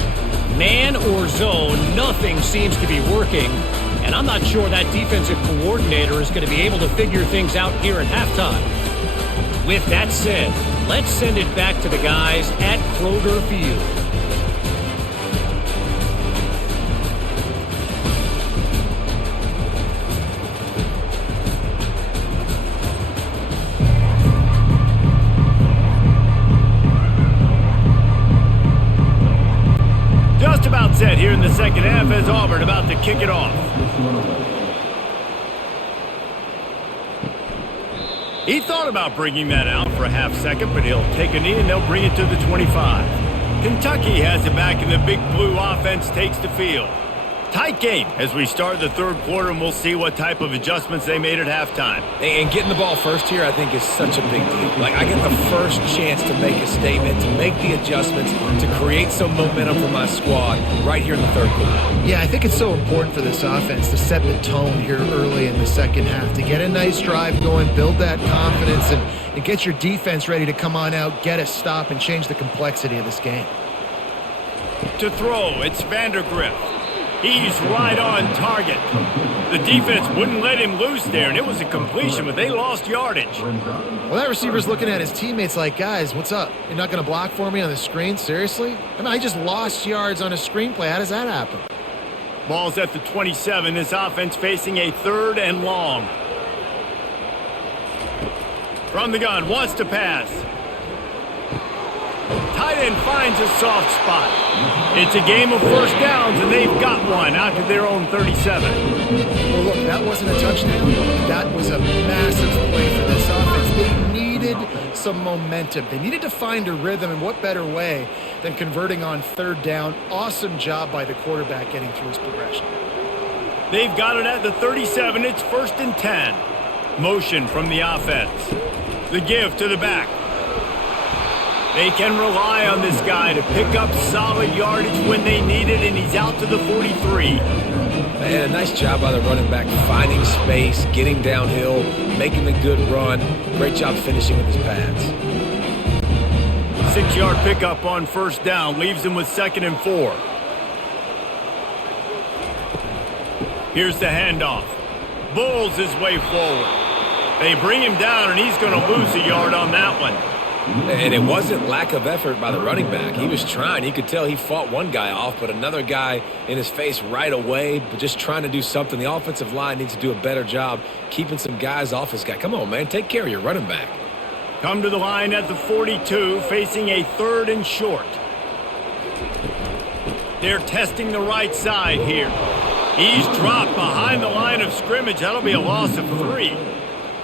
Man or zone, nothing seems to be working, and I'm not sure that defensive coordinator is going to be able to figure things out here at halftime. With that said, let's send it back to the guys at Kroger Field. Just about set here in the second half as Auburn about to kick it off. He thought about bringing that out for a half second, but he'll take a knee and they'll bring it to the 25. Kentucky has it back, and the Big Blue offense takes the field. Tight game as we start the third quarter, and we'll see what type of adjustments they made at halftime. And getting the ball first here, I think, is such a big deal. Like, I get the first chance to make a statement, to make the adjustments, to create some momentum for my squad right here in the third quarter. Yeah, I think it's so important for this offense to set the tone here early in the second half, to get a nice drive going, build that confidence, and get your defense ready to come on out, get a stop, and change the complexity of this game. To throw, it's Vandergrift. He's right on target. The defense wouldn't let him loose there, and it was a completion, but they lost yardage. Well, that receiver's looking at his teammates like, guys, what's up? You're not going to block for me on the screen? Seriously? I mean, I just lost yards on a screenplay. How does that happen? Ball's at the 27. This offense facing a 3rd and long. From the gun, wants to pass. Tight end finds a soft spot. It's a game of first downs, and they've got one out to their own 37. Well, look, that wasn't a touchdown. That was a massive play for this offense. They needed some momentum. They needed to find a rhythm, and what better way than converting on 3rd down. Awesome job by the quarterback getting through his progression. They've got it at the 37. It's 1st and 10. Motion from the offense. The give to the back. They can rely on this guy to pick up solid yardage when they need it, and he's out to the 43. Man, a nice job by the running back, finding space, getting downhill, making the good run. Great job finishing with his pads. 6-yard pickup on 1st down, leaves him with 2nd and 4. Here's the handoff. Bulls his way forward. They bring him down, and he's going to lose a yard on that one. And it wasn't lack of effort by the running back. He was trying. You could tell he fought one guy off, but another guy in his face right away, but just trying to do something. The offensive line needs to do a better job keeping some guys off this guy. Come on, man. Take care of your running back. Come to the line at the 42, facing a 3rd and short. They're testing the right side here. He's dropped behind the line of scrimmage. That'll be a loss of 3.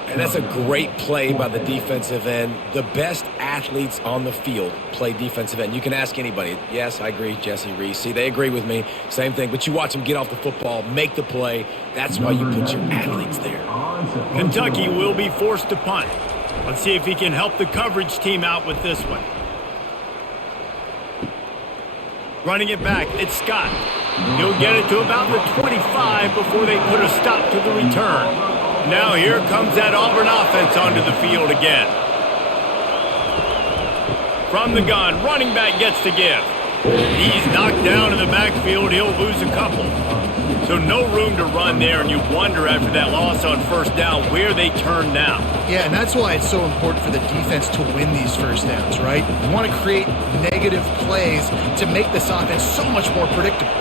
And that's a great play by the defensive end. The best athletes on the field play defensive end. You can ask anybody. Yes, I agree, Jesse, Reese. See, they agree with me. Same thing. But you watch them get off the football, make the play. That's why you put your athletes there. Kentucky will be forced to punt. Let's see if he can help the coverage team out with this one. Running it back, it's Scott. He'll get it to about the 25 before they put a stop to the return. Now here comes that Auburn offense onto the field again. From the gun, running back gets to give. He's knocked down in the backfield. He'll lose a couple. So no room to run there, and you wonder after that loss on first down where they turn now. Yeah, and that's why it's so important for the defense to win these first downs, right? You want to create negative plays to make this offense so much more predictable.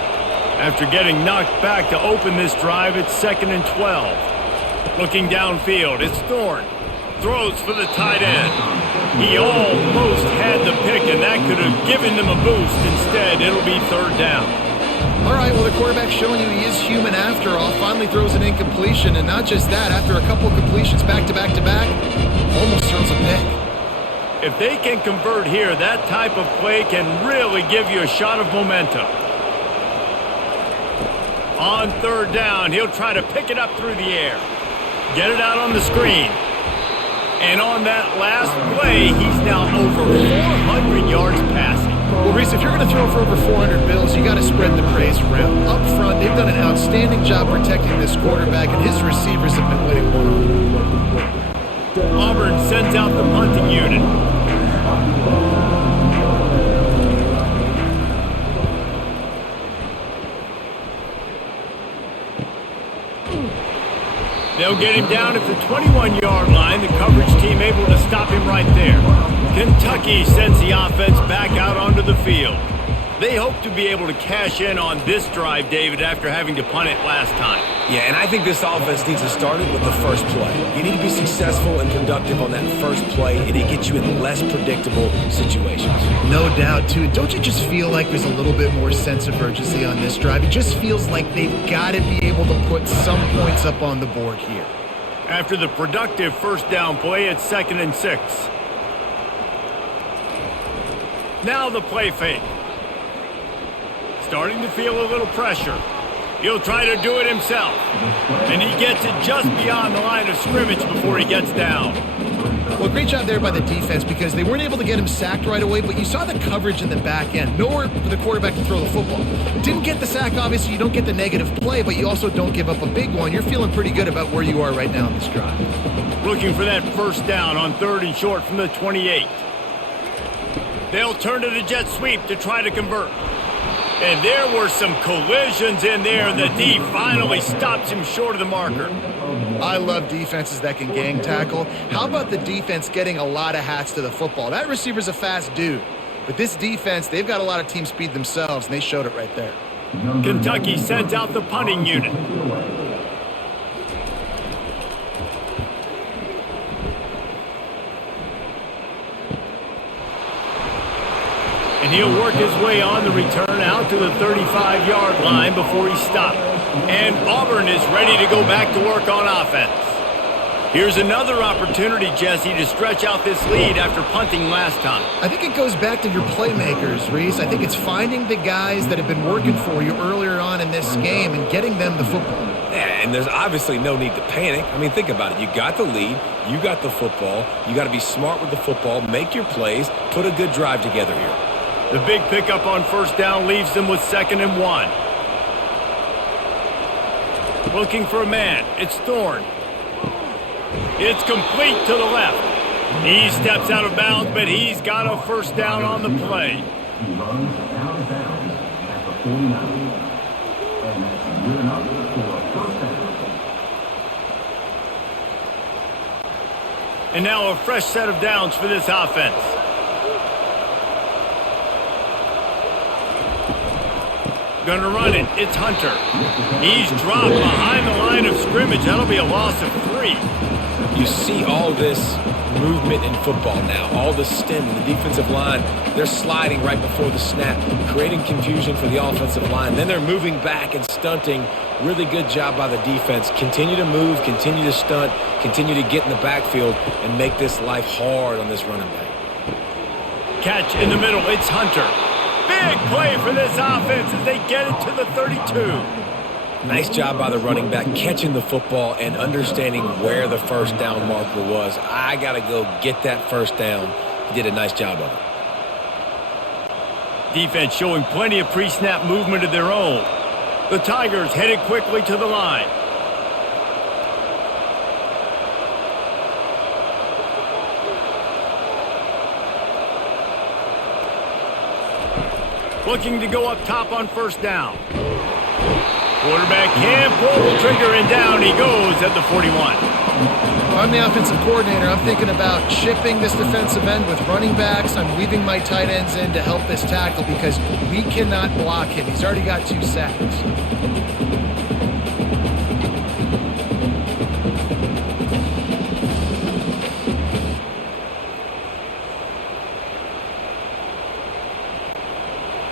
After getting knocked back to open this drive, it's 2nd and 12. Looking downfield, it's Thorne. Throws for the tight end. He almost had the pick, and that could have given them a boost. Instead, it'll be 3rd down. All right, well, the quarterback's showing you he is human after all. Finally throws an incompletion, and not just that, after a couple completions back-to-back-to-back, almost throws a pick. If they can convert here, that type of play can really give you a shot of momentum. On 3rd down, he'll try to pick it up through the air. Get it out on the screen. And on that last play, he's now over 400 yards passing. Well, Reese, if you're going to throw for over 400 bills, you got to spread the praise around. Up front, they've done an outstanding job protecting this quarterback, and his receivers have been winning one. Auburn sends out the punting unit. They'll get him down at the 21-yard line. The coverage team able to stop him right there. Kentucky sends the offense back out onto the field. They hope to be able to cash in on this drive, David, after having to punt it last time. Yeah, and I think this offense needs to start it with the first play. You need to be successful and productive on that first play, and it gets you in less predictable situations. No doubt, too. Don't you just feel like there's a little bit more sense of urgency on this drive? It just feels like they've got to be able to put some points up on the board here. After the productive first down play, it's 2nd and 6. Now the play fake. Starting to feel a little pressure. He'll try to do it himself. And he gets it just beyond the line of scrimmage before he gets down. Well, great job there by the defense because they weren't able to get him sacked right away, but you saw the coverage in the back end. Nowhere for the quarterback to throw the football. Didn't get the sack, obviously. You don't get the negative play, but you also don't give up a big one. You're feeling pretty good about where you are right now in this drive. Looking for that first down on 3rd and short from the 28. They'll turn to the jet sweep to try to convert. And there were some collisions in there, and the D finally stops him short of the marker. I love defenses that can gang tackle. How about the defense getting a lot of hats to the football? That receiver's a fast dude. But this defense, they've got a lot of team speed themselves, and they showed it right there. Kentucky sends out the punting unit. And he'll work his way on the return out to the 35-yard line before he stopped. And Auburn is ready to go back to work on offense. Here's another opportunity, Jesse, to stretch out this lead after punting last time. I think it goes back to your playmakers, Reese. I think it's finding the guys that have been working for you earlier on in this game and getting them the football. Yeah, and there's obviously no need to panic. I mean, think about it. You got the lead. You got the football. You got to be smart with the football, make your plays, put a good drive together here. The big pickup on first down leaves them with 2nd and 1. Looking for a man. It's Thorne. It's complete to the left. He steps out of bounds, but he's got a first down on the play. He runs out of bounds at the 49. And that's good enough for a first down. And now a fresh set of downs for this offense. Going to run it. It's Hunter. He's dropped behind the line of scrimmage. That'll be a loss of 3. You see all this movement in football now. All the stem, the defensive line, they're sliding right before the snap, creating confusion for the offensive line. Then they're moving back and stunting. Really good job by the defense. Continue to move, continue to stunt, continue to get in the backfield, and make this life hard on this running back. Catch in the middle. It's Hunter. Big play for this offense as they get it to the 32. Nice job by the running back catching the football and understanding where the first down marker was. I got to go get that first down. He did a nice job of it. Defense showing plenty of pre-snap movement of their own. The Tigers headed quickly to the line. Looking to go up top on first down. Quarterback can't pull the trigger, and down he goes at the 41. If I'm the offensive coordinator, I'm thinking about chipping this defensive end with running backs. I'm weaving my tight ends in to help this tackle because we cannot block him. He's already got 2 sacks.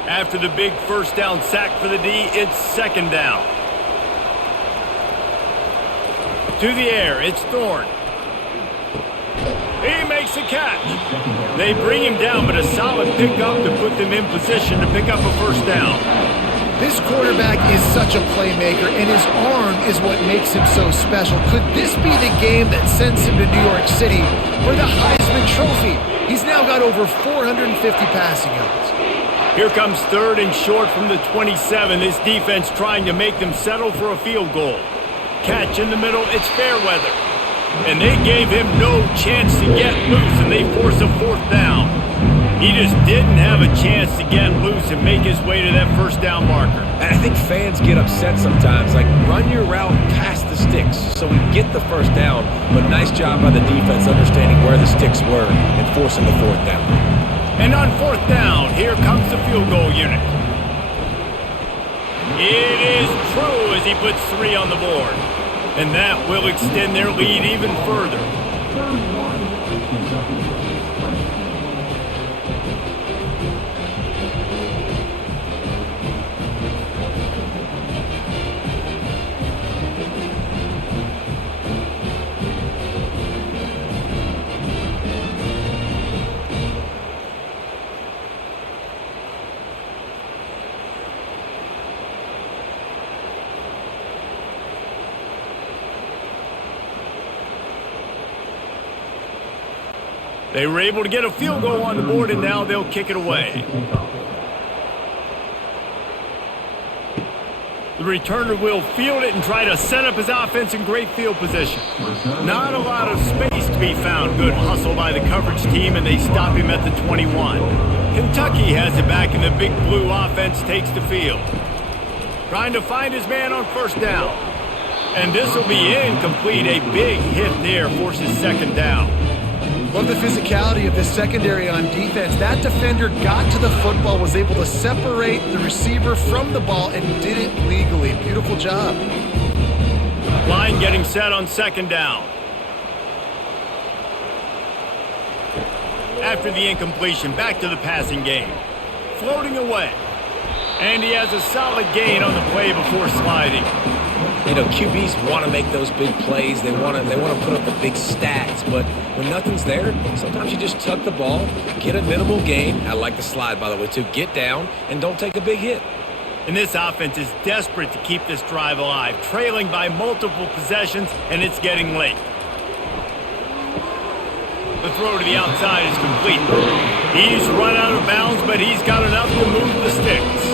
After the big first down sack for the D, it's second down. To the air, it's Thorne. He makes a catch. They bring him down, but a solid pickup to put them in position to pick up a first down. This quarterback is such a playmaker, and his arm is what makes him so special. Could this be the game that sends him to New York City for the Heisman Trophy? He's now got over 450 passing yards. Here comes third and short from the 27. This defense trying to make them settle for a field goal. Catch in the middle, it's Fairweather. And they gave him no chance to get loose, and they force a fourth down. He just didn't have a chance to get loose and make his way to that first down marker. And I think fans get upset sometimes, like run your route past the sticks so we get the first down, but nice job by the defense understanding where the sticks were and forcing the fourth down. And on fourth down, here comes the field goal unit. It is true as he puts 3 on the board. And that will extend their lead even further. They were able to get a field goal on the board, and now they'll kick it away. The returner will field it and try to set up his offense in great field position. Not a lot of space to be found. Good hustle by the coverage team, and they stop him at the 21. Kentucky has it back, and the big blue offense takes the field. Trying to find his man on first down. And this will be incomplete. A big hit there forces second down. Love the physicality of this secondary on defense. That defender got to the football, was able to separate the receiver from the ball, and did it legally. Beautiful job. Line getting set on second down. After the incompletion, back to the passing game. Floating away. And he has a solid gain on the play before sliding. You know, QBs want to make those big plays. They want to put up the big stats. But when nothing's there, sometimes you just tuck the ball, get a minimal gain. I like the slide, by the way, too. Get down and don't take a big hit. And this offense is desperate to keep this drive alive, trailing by multiple possessions, and it's getting late. The throw to the outside is complete. He's run out of bounds, but he's got enough to move the sticks.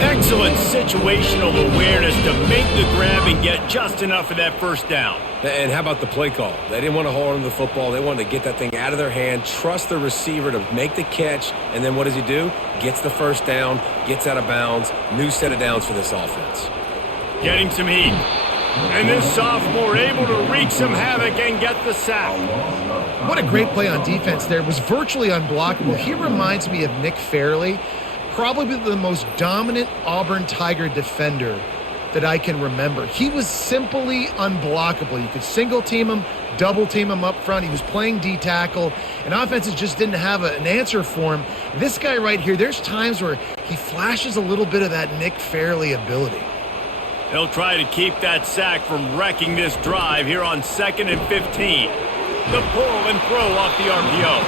Excellent situational awareness to make the grab and get just enough of that first down. And how about the play call? They didn't want to hold on to the football. They wanted to get that thing out of their hand, trust the receiver to make the catch, and then what does he do? Gets the first down, gets out of bounds. New set of downs for this offense. Getting some heat. And this sophomore able to wreak some havoc and get the sack. What a great play on defense there. It was virtually unblockable. He reminds me of Nick Fairley, probably the most dominant Auburn Tiger defender that I can remember. He was simply unblockable. You could single team him, double team him up front. He was playing D-tackle, and offenses just didn't have an answer for him. This guy right here, there's times where he flashes a little bit of that Nick Fairley ability. They'll try to keep that sack from wrecking this drive here on 2nd and 15. The pull and throw off the RPO.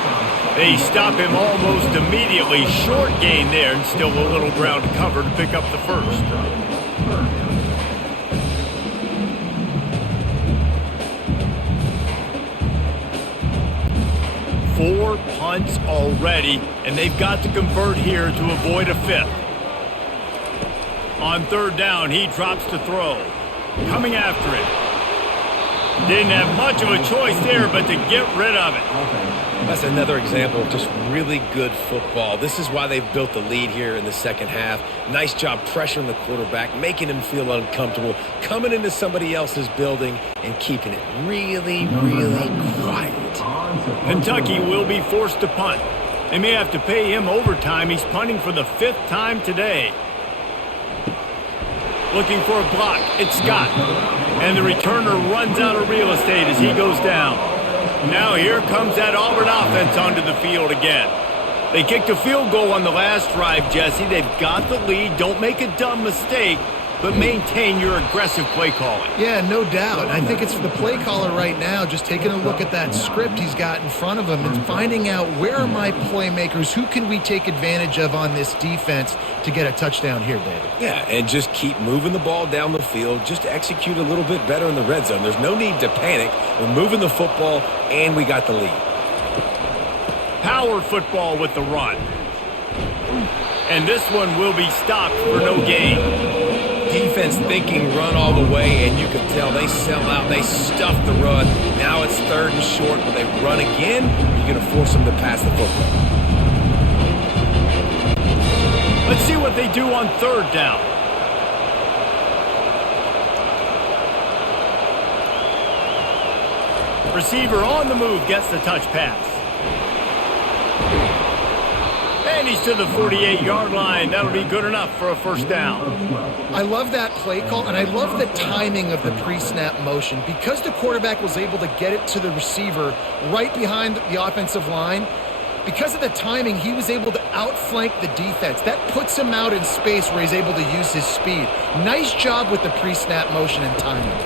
They stop him almost immediately. Short gain there, and still a little ground to cover to pick up the first. Four punts already, and they've got to convert here to avoid a fifth. On 3rd down, he drops to throw. Coming after it. Didn't have much of a choice there, but to get rid of it. That's another example of just really good football. This is why they've built the lead here in the second half. Nice job pressuring the quarterback, making him feel uncomfortable, coming into somebody else's building and keeping it really, really quiet. Kentucky will be forced to punt. They may have to pay him overtime. He's punting for the 5th time today. Looking for a block. It's Scott. And the returner runs out of real estate as he goes down. Now here comes that Auburn offense onto the field again. They kicked a field goal on the last drive, Jesse. They've got the lead. Don't make a dumb mistake, but maintain your aggressive play calling. Yeah, no doubt. I think it's the play caller right now just taking a look at that script he's got in front of him and finding out where are my playmakers, who can we take advantage of on this defense to get a touchdown here, David. Yeah, and just keep moving the ball down the field. Just execute a little bit better in the red zone. There's no need to panic. We're moving the football, and we got the lead. Power football with the run. And this one will be stopped for no gain. Defense thinking run all the way, and you can tell they sell out. They stuff the run. Now it's 3rd and short. When they run again, you're going to force them to pass the football. Let's see what they do on 3rd down. Receiver on the move gets the touch pass. And he's to the 48-yard line. That'll be good enough for a 1st down. I love that play call, and I love the timing of the pre-snap motion. Because the quarterback was able to get it to the receiver right behind the offensive line, because of the timing, he was able to outflank the defense. That puts him out in space where he's able to use his speed. Nice job with the pre-snap motion and timing.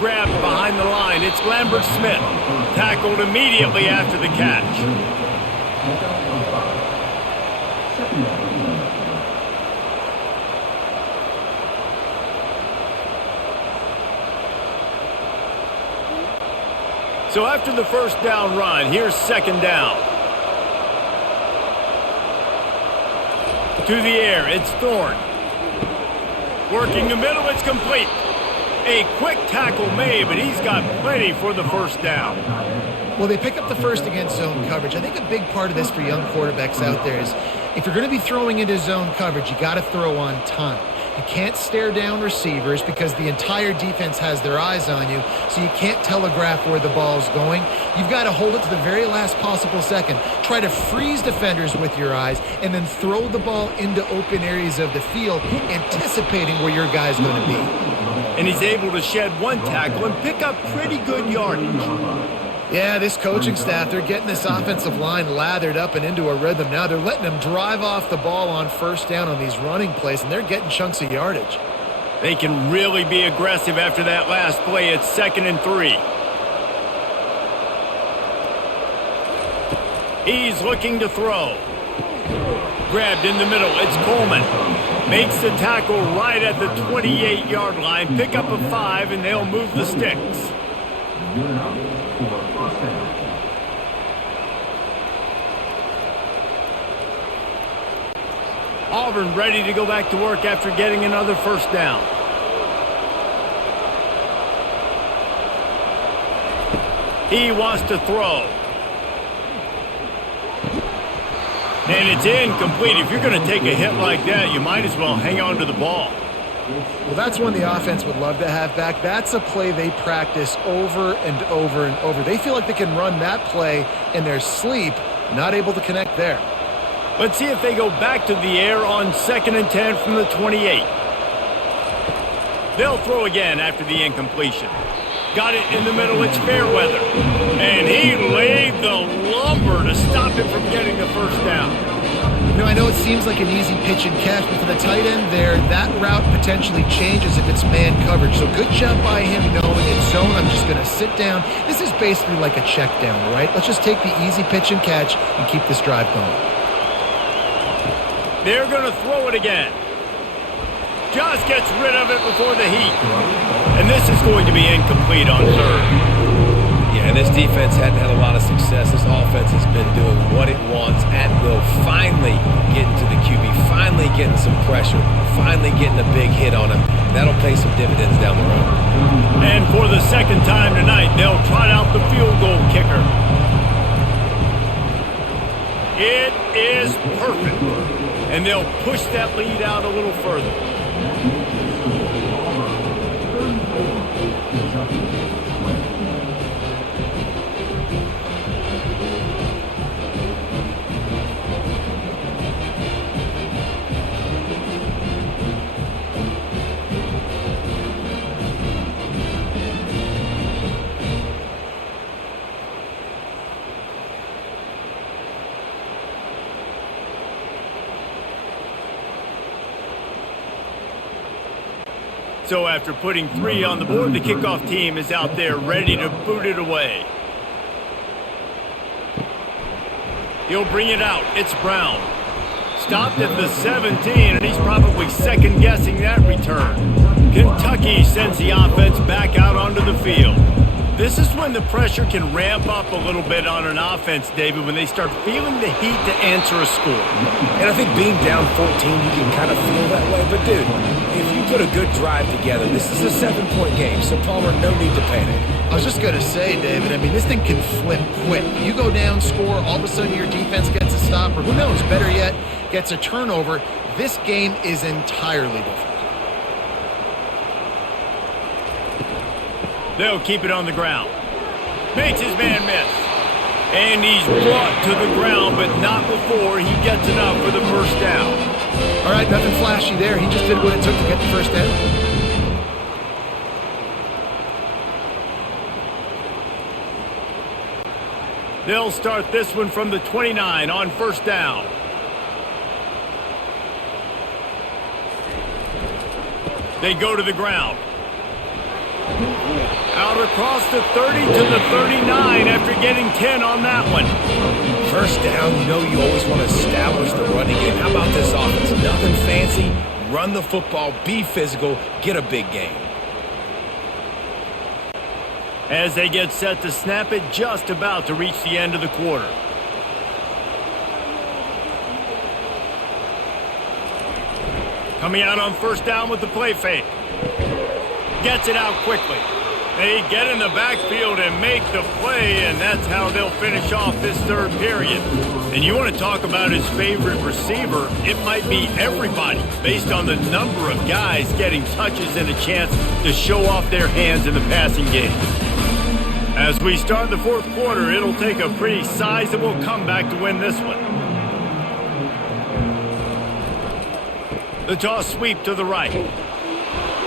Grabbed behind the line. It's Lambert Smith. Tackled immediately after the catch. So after the 1st down run, here's 2nd down. To the air, it's Thorne. Working the middle, it's complete. A quick tackle made, but he's got plenty for the 1st down. Well, they pick up the first against zone coverage. I think a big part of this for young quarterbacks out there is if you're going to be throwing into zone coverage, you got to throw on time. You can't stare down receivers because the entire defense has their eyes on you, so you can't telegraph where the ball's going. You've got to hold it to the very last possible second. Try to freeze defenders with your eyes and then throw the ball into open areas of the field, anticipating where your guy's going to be. And he's able to shed one tackle and pick up pretty good yardage. Yeah, this coaching staff, they're getting this offensive line lathered up and into a rhythm now. They're letting them drive off the ball on 1st down on these running plays, and they're getting chunks of yardage. They can really be aggressive after that last play. It's 2nd and 3. He's looking to throw. Grabbed in the middle. It's Coleman. Makes the tackle right at the 28-yard line. Pick up a 5, and they'll move the sticks. Auburn ready to go back to work after getting another 1st down. He wants to throw. And it's incomplete. If you're going to take a hit like that, you might as well hang on to the ball. Well, that's one the offense would love to have back. That's a play they practice over and over and over. They feel like they can run that play in their sleep, not able to connect there. Let's see if they go back to the air on 2nd and 10 from the 28. They'll throw again after the incompletion. Got it in the middle, it's Fairweather. And he laid the lumber to stop him from getting the first down. You know, I know it seems like an easy pitch and catch, but for the tight end there, that route potentially changes if it's man coverage. So good job by him knowing it's zone. I'm just going to sit down. This is basically like a check down, right? Let's just take the easy pitch and catch and keep this drive going. They're going to throw it again. Just gets rid of it before the heat. And this is going to be incomplete on third. Yeah, and this defense hadn't had a lot of success. This offense has been doing what it wants at will. Finally getting to the QB, finally getting some pressure, finally getting a big hit on him. That'll pay some dividends down the road. And for the second time tonight, they'll trot out the field goal kicker. It is perfect. And they'll push that lead out a little further. So after putting 3 on the board, the kickoff team is out there ready to boot it away. He'll bring it out. It's Brown. Stopped at the 17, and he's probably second-guessing that return. Kentucky sends the offense back out onto the field. This is when the pressure can ramp up a little bit on an offense, David, when they start feeling the heat to answer a score. And I think being down 14, you can kind of feel that way. But, dude, if you put a good drive together, this is a 7-point game, so, Palmer, no need to panic. I was just going to say, David, I mean, this thing can flip quick. You go down, score, all of a sudden your defense gets a stop, or who knows, better yet, gets a turnover. This game is entirely different. They'll keep it on the ground. Makes his man miss. And he's brought to the ground, but not before he gets enough for the first down. All right, nothing flashy there. He just did what it took to get the first down. They'll start this one from the 29 on first down. They go to the ground. Out across the 30 to the 39 after getting 10 on that one. First down, you know you always want to establish the running game. How about this offense? Nothing fancy. Run the football, be physical, get a big game. As they get set to snap it, just about to reach the end of the quarter. Coming out on first down with the play fake. Gets it out quickly. They get in the backfield and make the play, and that's how they'll finish off this third period. And you want to talk about his favorite receiver, it might be everybody, based on the number of guys getting touches and a chance to show off their hands in the passing game. As we start the fourth quarter, it'll take a pretty sizable comeback to win this one. The toss sweep to the right.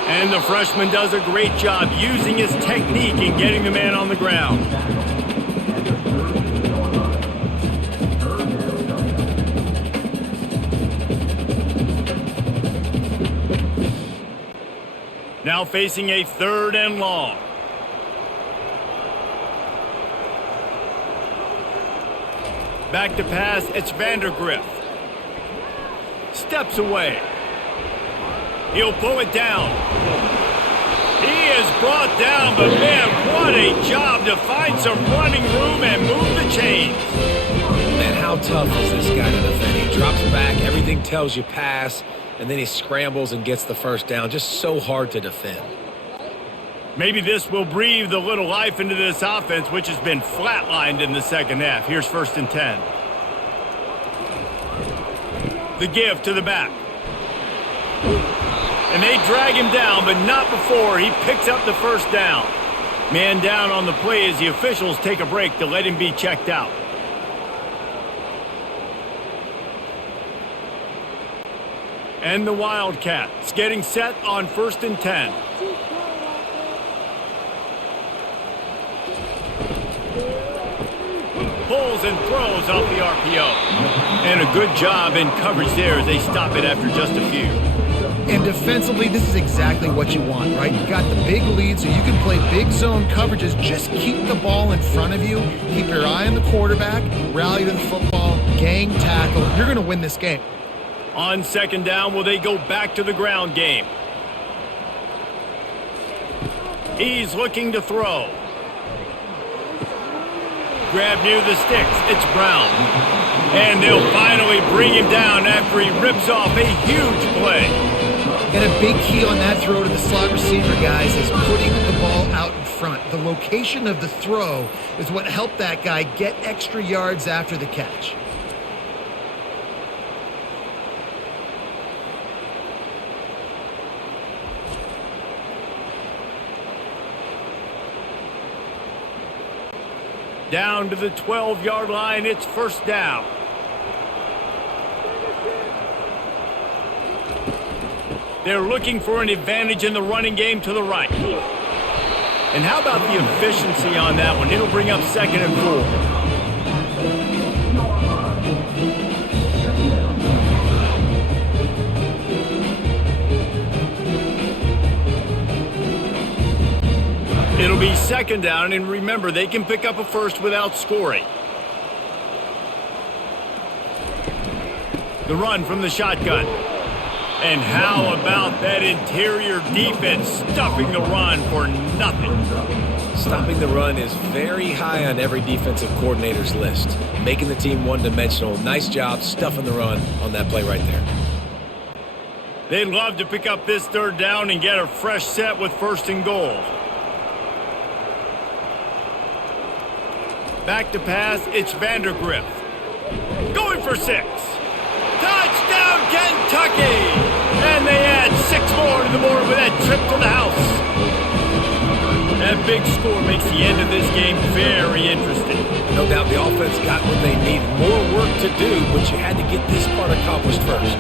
And the freshman does a great job using his technique and getting the man on the ground. Now facing a 3rd and long. Back to pass, it's Vandergriff. Steps away. He'll pull it down. He is brought down, but man, what a job to find some running room and move the chains. Man, how tough is this guy to defend? He drops back, everything tells you pass, and then he scrambles and gets the first down. Just so hard to defend. Maybe this will breathe a little life into this offense, which has been flatlined in the second half. Here's 1st and 10. The give to the back. And they drag him down, but not before he picks up the first down. Man down on the play as the officials take a break to let him be checked out. And the Wildcats getting set on 1st and 10. Pulls and throws off the RPO. And a good job in coverage there as they stop it after just a few. And defensively, this is exactly what you want, right? You got the big lead, so you can play big zone coverages. Just keep the ball in front of you. Keep your eye on the quarterback. Rally to the football. Gang tackle. You're going to win this game. On 2nd down, will they go back to the ground game? He's looking to throw. Grab near the sticks. It's Brown. And they'll finally bring him down after he rips off a huge play. And a big key on that throw to the slot receiver, guys, is putting the ball out in front. The location of the throw is what helped that guy get extra yards after the catch. Down to the 12-yard line, it's 1st down. They're looking for an advantage in the running game to the right. And how about the efficiency on that one? It'll bring up 2nd and 4. It'll be 2nd down, and remember, they can pick up a first without scoring. The run from the shotgun. And how about that interior defense stuffing the run for nothing? Stopping the run is very high on every defensive coordinator's list. Making the team one-dimensional. Nice job stuffing the run on that play right there. They'd love to pick up this 3rd down and get a fresh set with 1st and goal. Back to pass, it's Vandergriff. Going for 6. Touchdown, Kentucky! And they add 6 more to the board with that trip to the house. That big score makes the end of this game very interesting. No doubt the offense got what they needed. More work to do, but you had to get this part accomplished first.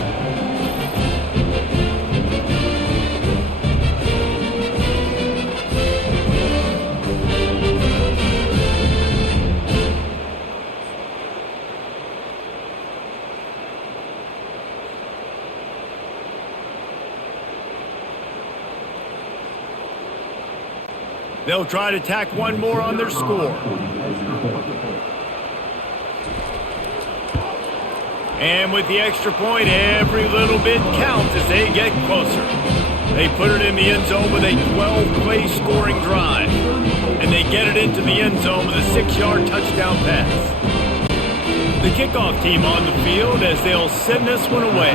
They'll try to tack one more on their score. And with the extra point, every little bit counts as they get closer. They put it in the end zone with a 12-play scoring drive. And they get it into the end zone with a 6-yard touchdown pass. The kickoff team on the field as they'll send this one away.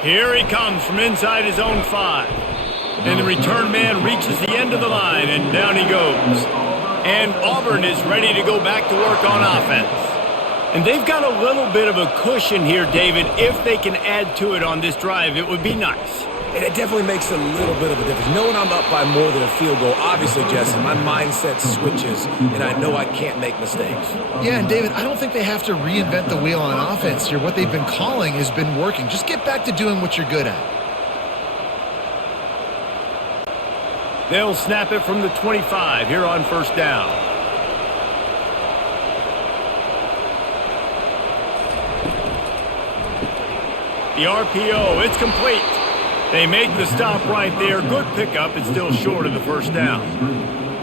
Here he comes from inside his own 5. And the return man reaches the end of the line, and down he goes. And Auburn is ready to go back to work on offense. And they've got a little bit of a cushion here, David. If they can add to it on this drive, it would be nice. And it definitely makes a little bit of a difference. Knowing I'm up by more than a field goal, obviously, Jesse, my mindset switches, and I know I can't make mistakes. Yeah, and David, I don't think they have to reinvent the wheel on offense here. What they've been calling has been working. Just get back to doing what you're good at. They'll snap it from the 25 here on 1st down. The RPO, it's complete. They make the stop right there. Good pickup. It's still short of the 1st down.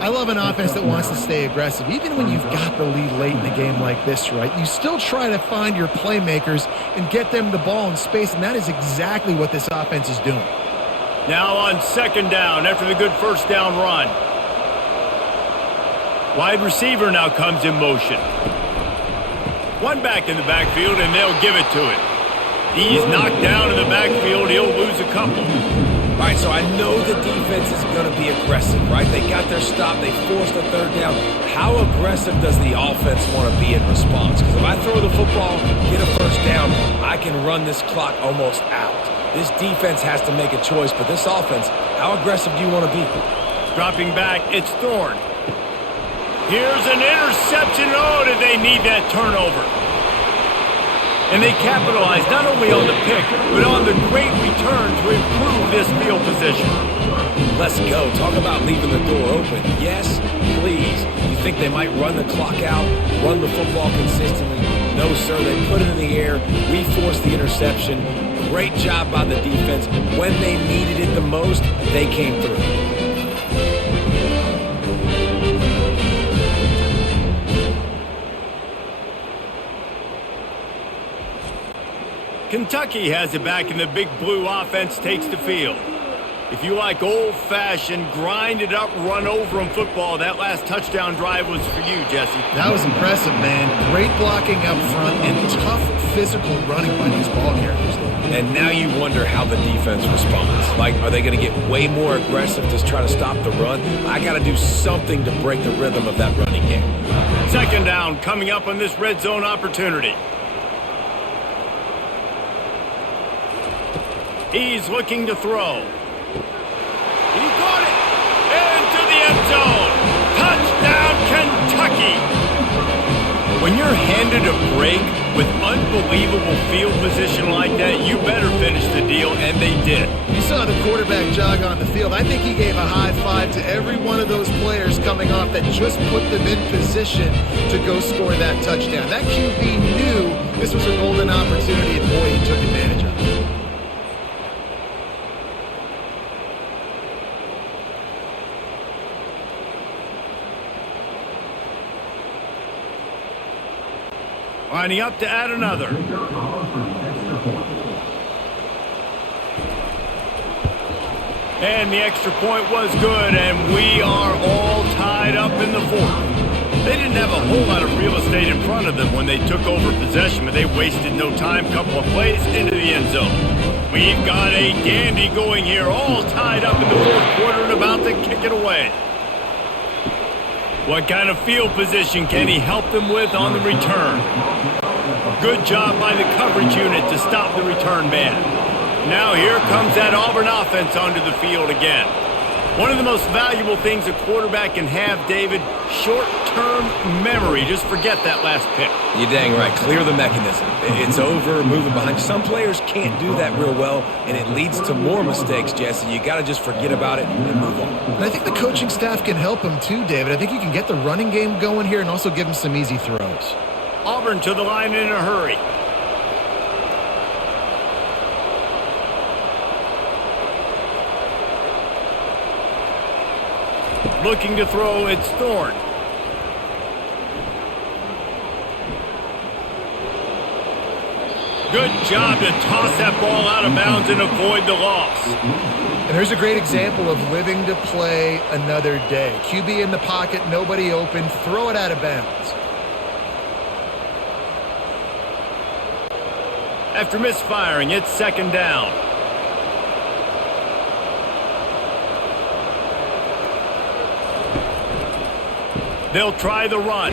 I love an offense that wants to stay aggressive. Even when you've got the lead late in a game like this, right, you still try to find your playmakers and get them the ball in space, and that is exactly what this offense is doing. Now on 2nd down after the good 1st down run. Wide receiver now comes in motion. One back in the backfield, and they'll give it to him. He's knocked down in the backfield. He'll lose a couple. All right, so I know the defense is going to be aggressive, right? They got their stop. They forced a 3rd down. How aggressive does the offense want to be in response? Because if I throw the football, get a 1st down, I can run this clock almost out. This defense has to make a choice, but this offense, how aggressive do you want to be? Dropping back, it's Thorne. Here's an interception. Oh, did they need that turnover? And they capitalized not only on the pick, but on the great return to improve this field position. Let's go. Talk about leaving the door open. Yes, please. You think they might run the clock out, run the football consistently? No, sir. They put it in the air. We forced the interception. Great job by the defense. When they needed it the most, they came through. Kentucky has it back, and the Big Blue offense takes the field. If you like old-fashioned, grind-it-up, run-over-'em football, that last touchdown drive was for you, Jesse. That was impressive, man. Great blocking up front and tough physical running by these ball carriers. And now you wonder how the defense responds. Like, are they going to get way more aggressive to try to stop the run? I got to do something to break the rhythm of that running game. Second down coming up on this red zone opportunity. He's looking to throw. He got it! Into the end zone! Touchdown, Kentucky! When you're handed a break with unbelievable field position like that, you better finish the deal, and they did. You saw the quarterback jog on the field. I think he gave a high five to every one of those players coming off that just put them in position to go score that touchdown. That QB knew this was a golden opportunity, and boy, he took advantage of it. Lining up to add another. And the extra point was good, and we are all tied up in the fourth. They didn't have a whole lot of real estate in front of them when they took over possession, but they wasted no time. Couple of plays into the end zone. We've got a dandy going here, all tied up in the fourth quarter and about to kick it away. What kind of field position can he help them with on the return? Good job by the coverage unit to stop the return man. Now here comes that Auburn offense onto the field again. One of the most valuable things a quarterback can have, David, short-term memory. Just forget that last pick. You're dang right. Clear the mechanism. It's over, moving behind. Some players can't do that real well, and it leads to more mistakes, Jesse. You got to just forget about it and move on. And I think the coaching staff can help him too, David. I think you can get the running game going here and also give him some easy throws. Auburn to the line in a hurry. Looking to throw, it's Thorne. Good job to toss that ball out of bounds and avoid the loss. And there's a great example of living to play another day. QB in the pocket, nobody open, throw it out of bounds. After misfiring, it's second down. They'll try the run.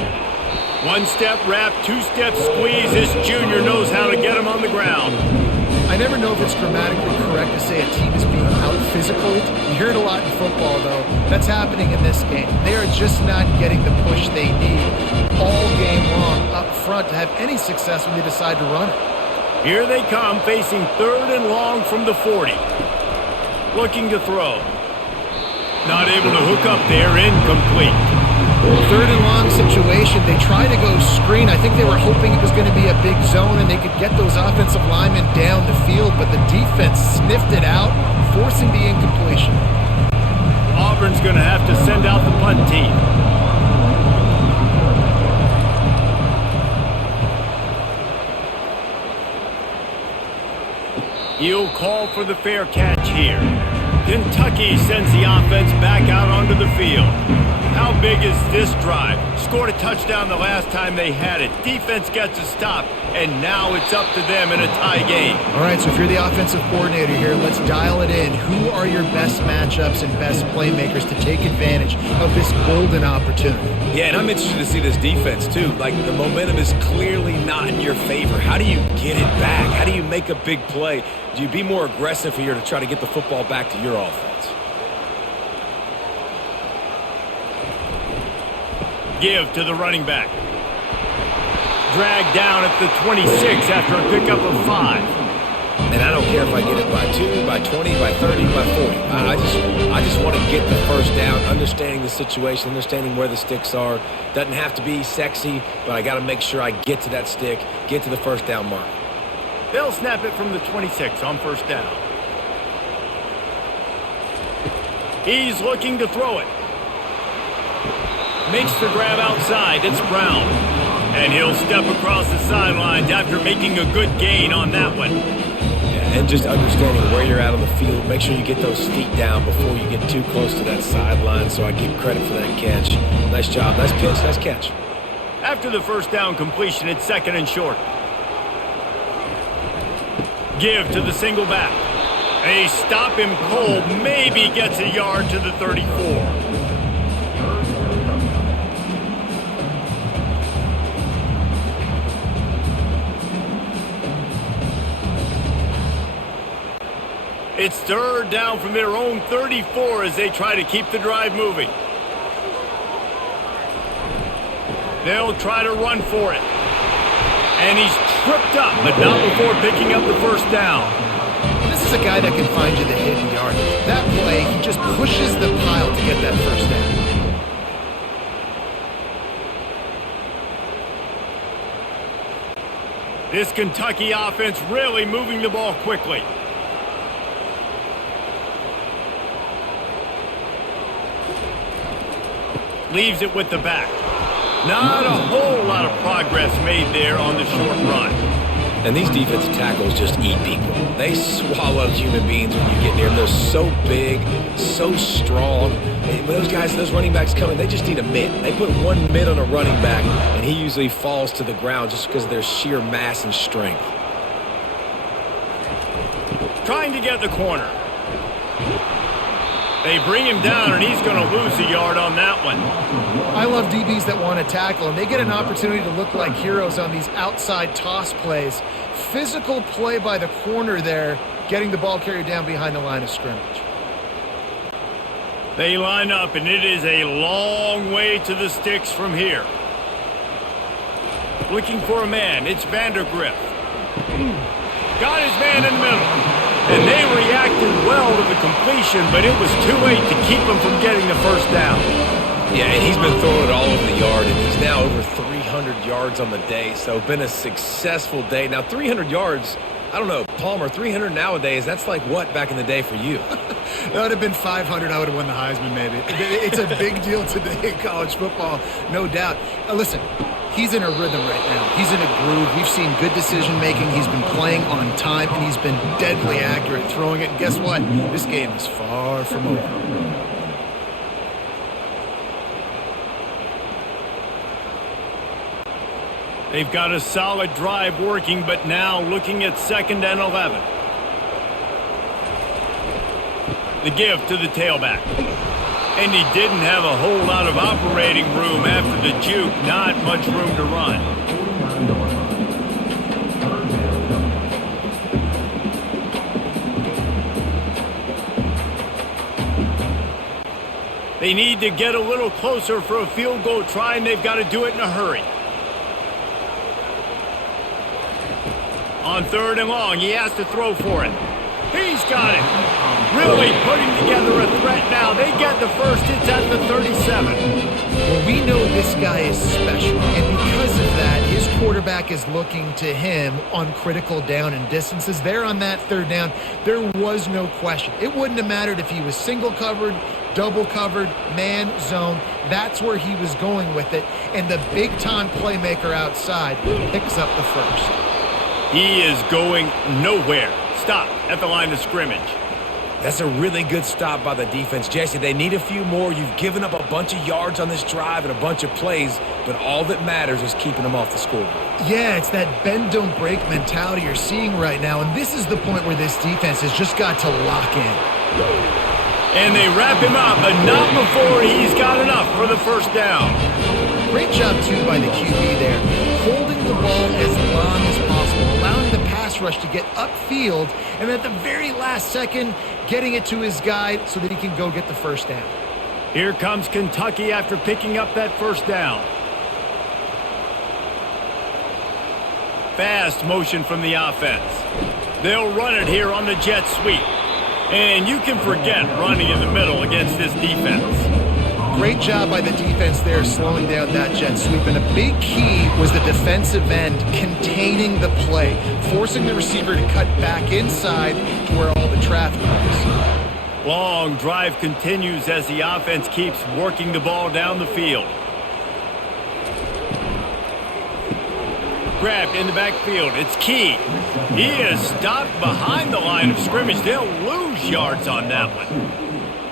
One-step wrap, two-step squeeze. This junior knows how to get him on the ground. I never know if it's grammatically correct to say a team is being out-physicaled. You hear it a lot in football, though. That's happening in this game. They are just not getting the push they need all game long up front to have any success when they decide to run it. Here they come, facing third and long from the 40. Looking to throw. Not able to hook up there, incomplete. Third and long situation. They try to go screen. I think they were hoping it was going to be a big zone and they could get those offensive linemen down the field, but the defense sniffed it out, forcing the incompletion. Auburn's going to have to send out the punt team. He'll call for the fair catch here. Kentucky sends the offense back out onto the field. How big is this drive? Scored a touchdown the last time they had it. Defense gets a stop, and now it's up to them in a tie game. All right, so if you're the offensive coordinator here, let's dial it in. Who are your best matchups and best playmakers to take advantage of this golden opportunity? Yeah, and I'm interested to see this defense, too. Like, the momentum is clearly not in your favor. How do you get it back? How do you make a big play? Do you be more aggressive here to try to get the football back to your offense? Give to the running back. dragged down at the 26 after a pickup of 5. And I don't care if I get it by 2, by 20, by 30, by 40. I just want to get the first down, understanding the situation, understanding where the sticks are. Doesn't have to be sexy, but I got to make sure I get to that stick, get to the first down mark. They'll snap it from the 26 on first down. He's looking to throw it. Makes the grab outside. It's Brown. And he'll step across the sidelines after making a good gain on that one. And just understanding where you're at on the field, make sure you get those feet down before you get too close to that sideline, so I give credit for that catch. Nice job, nice pitch, nice catch. After the first down completion, it's 2nd and short. Give to the single back. They stop him cold, maybe gets a yard to the 34. It's 3rd down from their own 34 as they try to keep the drive moving. They'll try to run for it. And he's tripped up, but not before picking up the first down. This is a guy that can find you the hidden yard. That play, he just pushes the pile to get that first down. This Kentucky offense really moving the ball quickly. Leaves it with the back. Not a whole lot of progress made there on the short run. And these defensive tackles just eat people. They swallow human beings when you get near them. They're so big, so strong. When those guys, those running backs come in, they just need a mitt. They put one mitt on a running back, and he usually falls to the ground just because of their sheer mass and strength. Trying to get the corner. They bring him down, and he's going to lose a yard on that one. I love DBs that want to tackle, and they get an opportunity to look like heroes on these outside toss plays. Physical play by the corner there, getting the ball carried down behind the line of scrimmage. They line up, and it is a long way to the sticks from here. Looking for a man. It's Vandergrift. Got his man in the middle. And they reacted well to the completion, but it was too late to keep him from getting the first down. Yeah, and he's been throwing it all over the yard, and he's now over 300 yards on the day, so been a successful day. Now, 300 yards, I don't know, Palmer, 300 nowadays, that's like what back in the day for you? That would have been 500. I would have won the Heisman, maybe. It's a big deal today in college football, no doubt. Listen, he's in a rhythm right now. He's in a groove. We've seen good decision-making. He's been playing on time, and he's been deadly accurate throwing it. And guess what? This game is far from over. They've got a solid drive working, but now looking at 2nd and 11. The give to the tailback. And he didn't have a whole lot of operating room after the juke. Not much room to run. They need to get a little closer for a field goal try, and they've got to do it in a hurry. On 3rd and long, he has to throw for it. He's got it. Really putting together a threat now. They get the first. It's at the 37. Well, we know this guy is special, and because of that, his quarterback is looking to him on critical down and distances. There on that 3rd down, there was no question. It wouldn't have mattered if he was single covered, double covered, man, zone. That's where he was going with it, and the big-time playmaker outside picks up the first. He is going nowhere. Stop at the line of scrimmage. That's a really good stop by the defense. Jesse, they need a few more. You've given up a bunch of yards on this drive and a bunch of plays, but all that matters is keeping them off the scoreboard. Yeah, it's that bend, don't break mentality you're seeing right now, and this is the point where this defense has just got to lock in. And they wrap him up, but not before he's got enough for the first down. Great job, too, by the QB there, holding the ball as long as possible, allowing the pass rush to get upfield, and at the very last second, getting it to his guy so that he can go get the first down. Here comes Kentucky after picking up that first down. fast motion from the offense. They'll run it here on the jet sweep. And you can forget running in the middle against this defense. Great job by the defense there slowing down that jet sweep. And a big key was the defensive end containing the play, forcing the receiver to cut back inside to where all the traffic was. Long drive continues as the offense keeps working the ball down the field. Grabbed in the backfield. It's Key. He is stopped behind the line of scrimmage. They'll lose yards on that one.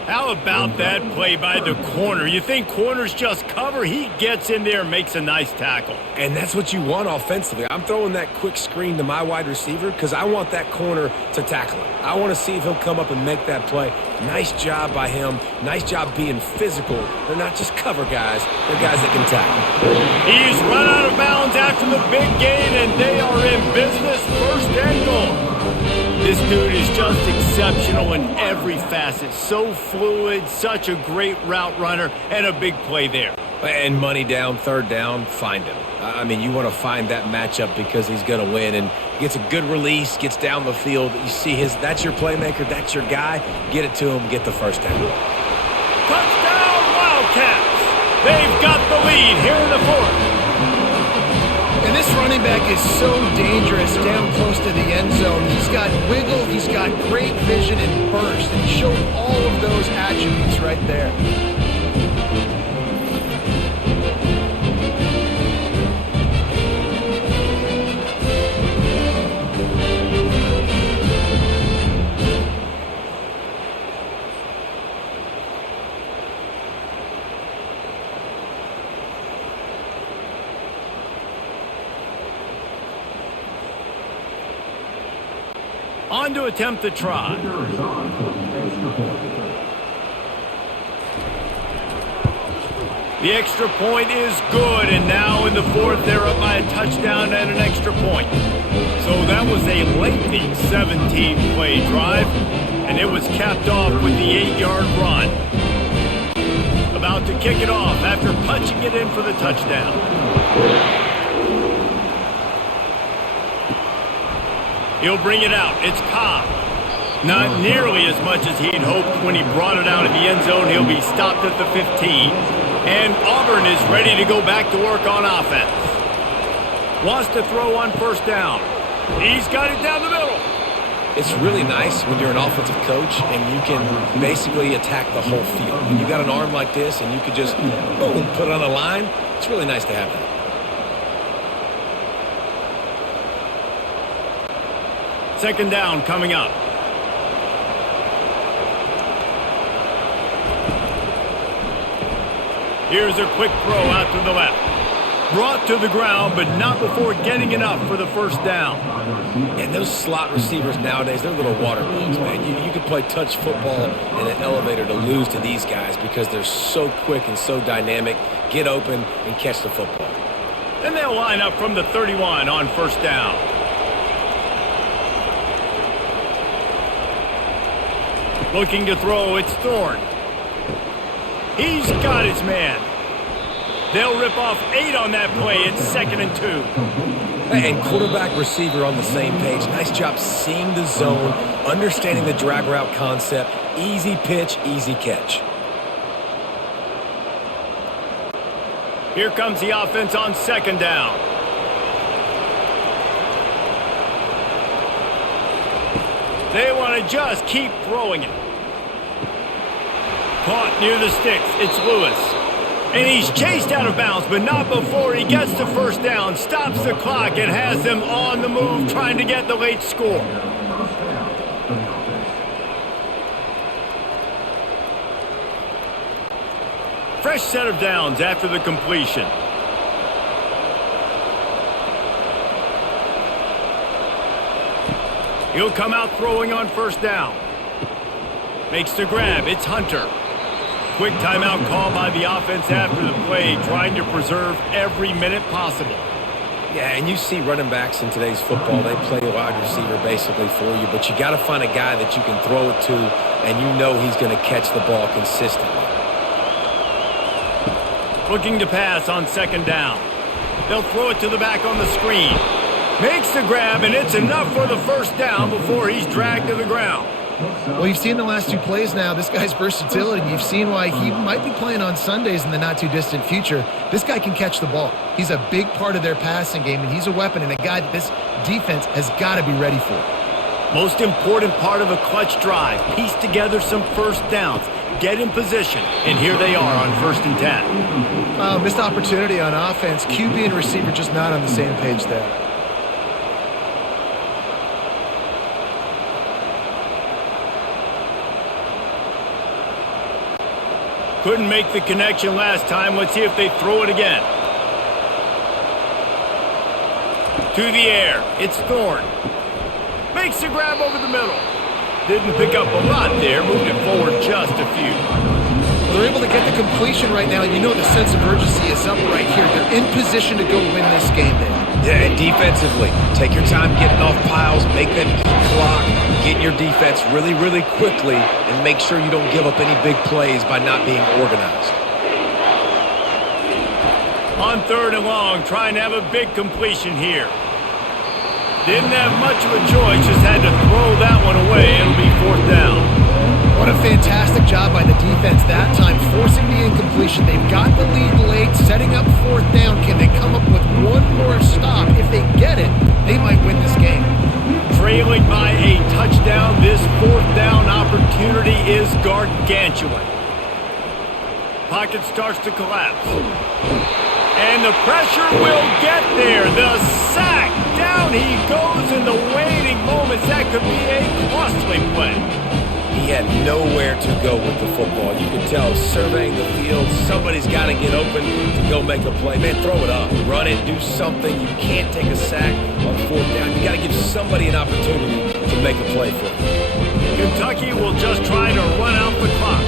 How about that play by the corner? You think corners just cover? He gets in there and makes a nice tackle. And that's what you want offensively. I'm throwing that quick screen to my wide receiver because I want that corner to tackle him. I want to see if he'll come up and make that play. Nice job by him. Nice job being physical. They're not just cover guys. They're guys that can tackle. He's run out of bounds after the big gain, and they are in business. First and goal. This dude is just exceptional in every facet. So fluid, such a great route runner, and a big play there. And money down, third down, find him. I mean, you want to find that matchup because he's going to win and gets a good release, gets down the field. You see that's your playmaker, that's your guy. Get it to him, get the first down. Touchdown, Wildcats! They've got the lead here in the fourth. And this running back is so dangerous down close to the end zone. He's got wiggle, he's got great vision and burst, and he showed all of those attributes right there. On to attempt the try. The extra point is good, and now in the fourth, they're up by a touchdown and an extra point. So that was a lengthy 17-play drive, and it was capped off with the 8-yard run. About to kick it off after punching it in for the touchdown. He'll bring it out. It's Cobb. Not nearly as much as he'd hoped when he brought it out of the end zone. He'll be stopped at the 15. And Auburn is ready to go back to work on offense. Wants to throw on first down. He's got it down the middle. It's really nice when you're an offensive coach and you can basically attack the whole field. When you got an arm like this and you can just, boom, put it on the line, it's really nice to have that. Second down coming up. Here's a quick throw out to the left. Brought to the ground, but not before getting enough for the first down. And those slot receivers nowadays, they're little water bugs, man. You can play touch football in an elevator to lose to these guys because they're so quick and so dynamic. Get open and catch the football. And they'll line up from the 31 on first down. Looking to throw, it's Thorne. He's got his man. They'll rip off 8 on that play. It's 2nd and 2. And quarterback receiver on the same page. Nice job seeing the zone, understanding the drag route concept. Easy pitch, easy catch. Here comes the offense on second down. They want to just keep throwing it. Caught near the sticks. It's Lewis. And he's chased out of bounds, but not before he gets the first down, stops the clock, and has them on the move trying to get the late score. Fresh set of downs after the completion. He'll come out throwing on first down. Makes the grab. It's Hunter. Quick timeout call by the offense after the play, trying to preserve every minute possible. Yeah, and you see running backs in today's football, they play a wide receiver basically for you, but you got to find a guy that you can throw it to, and you know he's going to catch the ball consistently. Looking to pass on second down. They'll throw it to the back on the screen. Makes the grab, and it's enough for the first down before he's dragged to the ground. Well, you've seen the last two plays now, this guy's versatility. You've seen why he might be playing on Sundays in the not-too-distant future. This guy can catch the ball. He's a big part of their passing game, and he's a weapon and a guy that this defense has got to be ready for. Most important part of a clutch drive, piece together some first downs, get in position, and here they are on 1st and 10. Missed opportunity on offense. QB and receiver just not on the same page there. Couldn't make the connection last time. Let's see if they throw it again. To the air. It's Thorne. Makes the grab over the middle. Didn't pick up a lot there. Moved it forward just a few. Well, they're able to get the completion right now. You know the sense of urgency is up right here. They're in position to go win this game, man. Yeah, and defensively, take your time getting off piles, make them eat clock, get your defense really, really quickly, and make sure you don't give up any big plays by not being organized. On 3rd and long, trying to have a big completion here. Didn't have much of a choice, just had to throw that one away. It'll be 4th down. What a fantastic job by the defense that time, forcing the incompletion. They've got the lead late, setting up 4th down. Can they come up with one more stop? If they get it, they might win this game. Trailing by a touchdown, this 4th down opportunity is gargantuan. Pocket starts to collapse. And the pressure will get there. The sack. Down he goes in the waiting moments. That could be a costly play. He had nowhere to go with the football. You can tell, surveying the field, somebody's got to get open to go make a play. Man, throw it up. Run it. Do something. You can't take a sack on 4th down. You got to give somebody an opportunity to make a play for you. Kentucky will just try to run out the clock.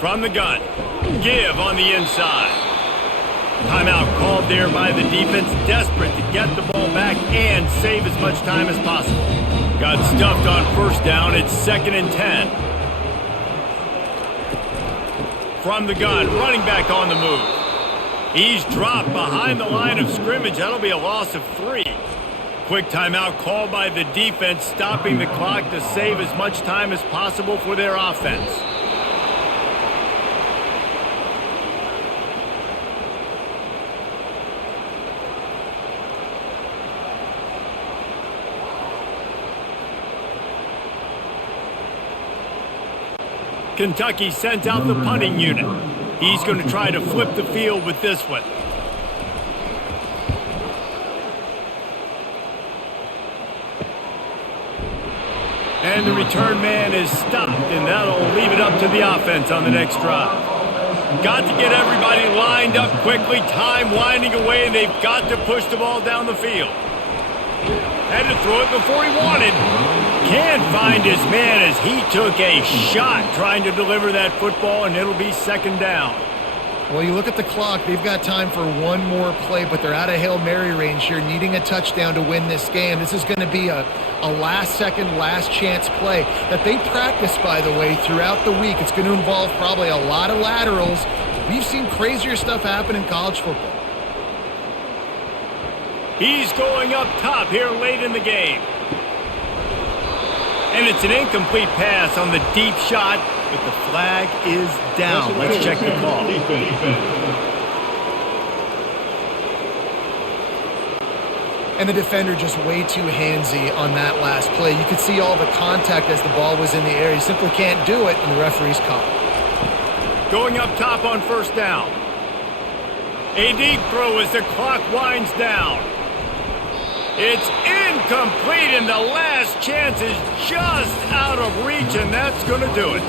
From the gun. Give on the inside. Timeout called there by the defense, desperate to get the ball back and save as much time as possible. Got stuffed on 1st down. It's 2nd and 10. From the gun, running back on the move. He's dropped behind the line of scrimmage. That'll be a loss of 3. Quick timeout called by the defense, stopping the clock to save as much time as possible for their offense. Kentucky sent out the punting unit. He's going to try to flip the field with this one. And the return man is stopped, and that'll leave it up to the offense on the next drive. Got to get everybody lined up quickly, time winding away, and they've got to push the ball down the field. Had to throw it before he wanted. Can't find his man as he took a shot trying to deliver that football, and it'll be 2nd down. Well, you look at the clock, they've got time for one more play, but they're out of Hail Mary range here, needing a touchdown to win this game. This is going to be a last-second, last-chance play that they practice, by the way, throughout the week. It's going to involve probably a lot of laterals. We've seen crazier stuff happen in college football. He's going up top here late in the game. And it's an incomplete pass on the deep shot, but the flag is down. Let's check the call. And the defender just way too handsy on that last play. You could see all the contact as the ball was in the air. He simply can't do it, and the referee's caught. Going up top on 1st down. A deep throw as the clock winds down. It's incomplete, and the last chance is just out of reach, and that's going to do it.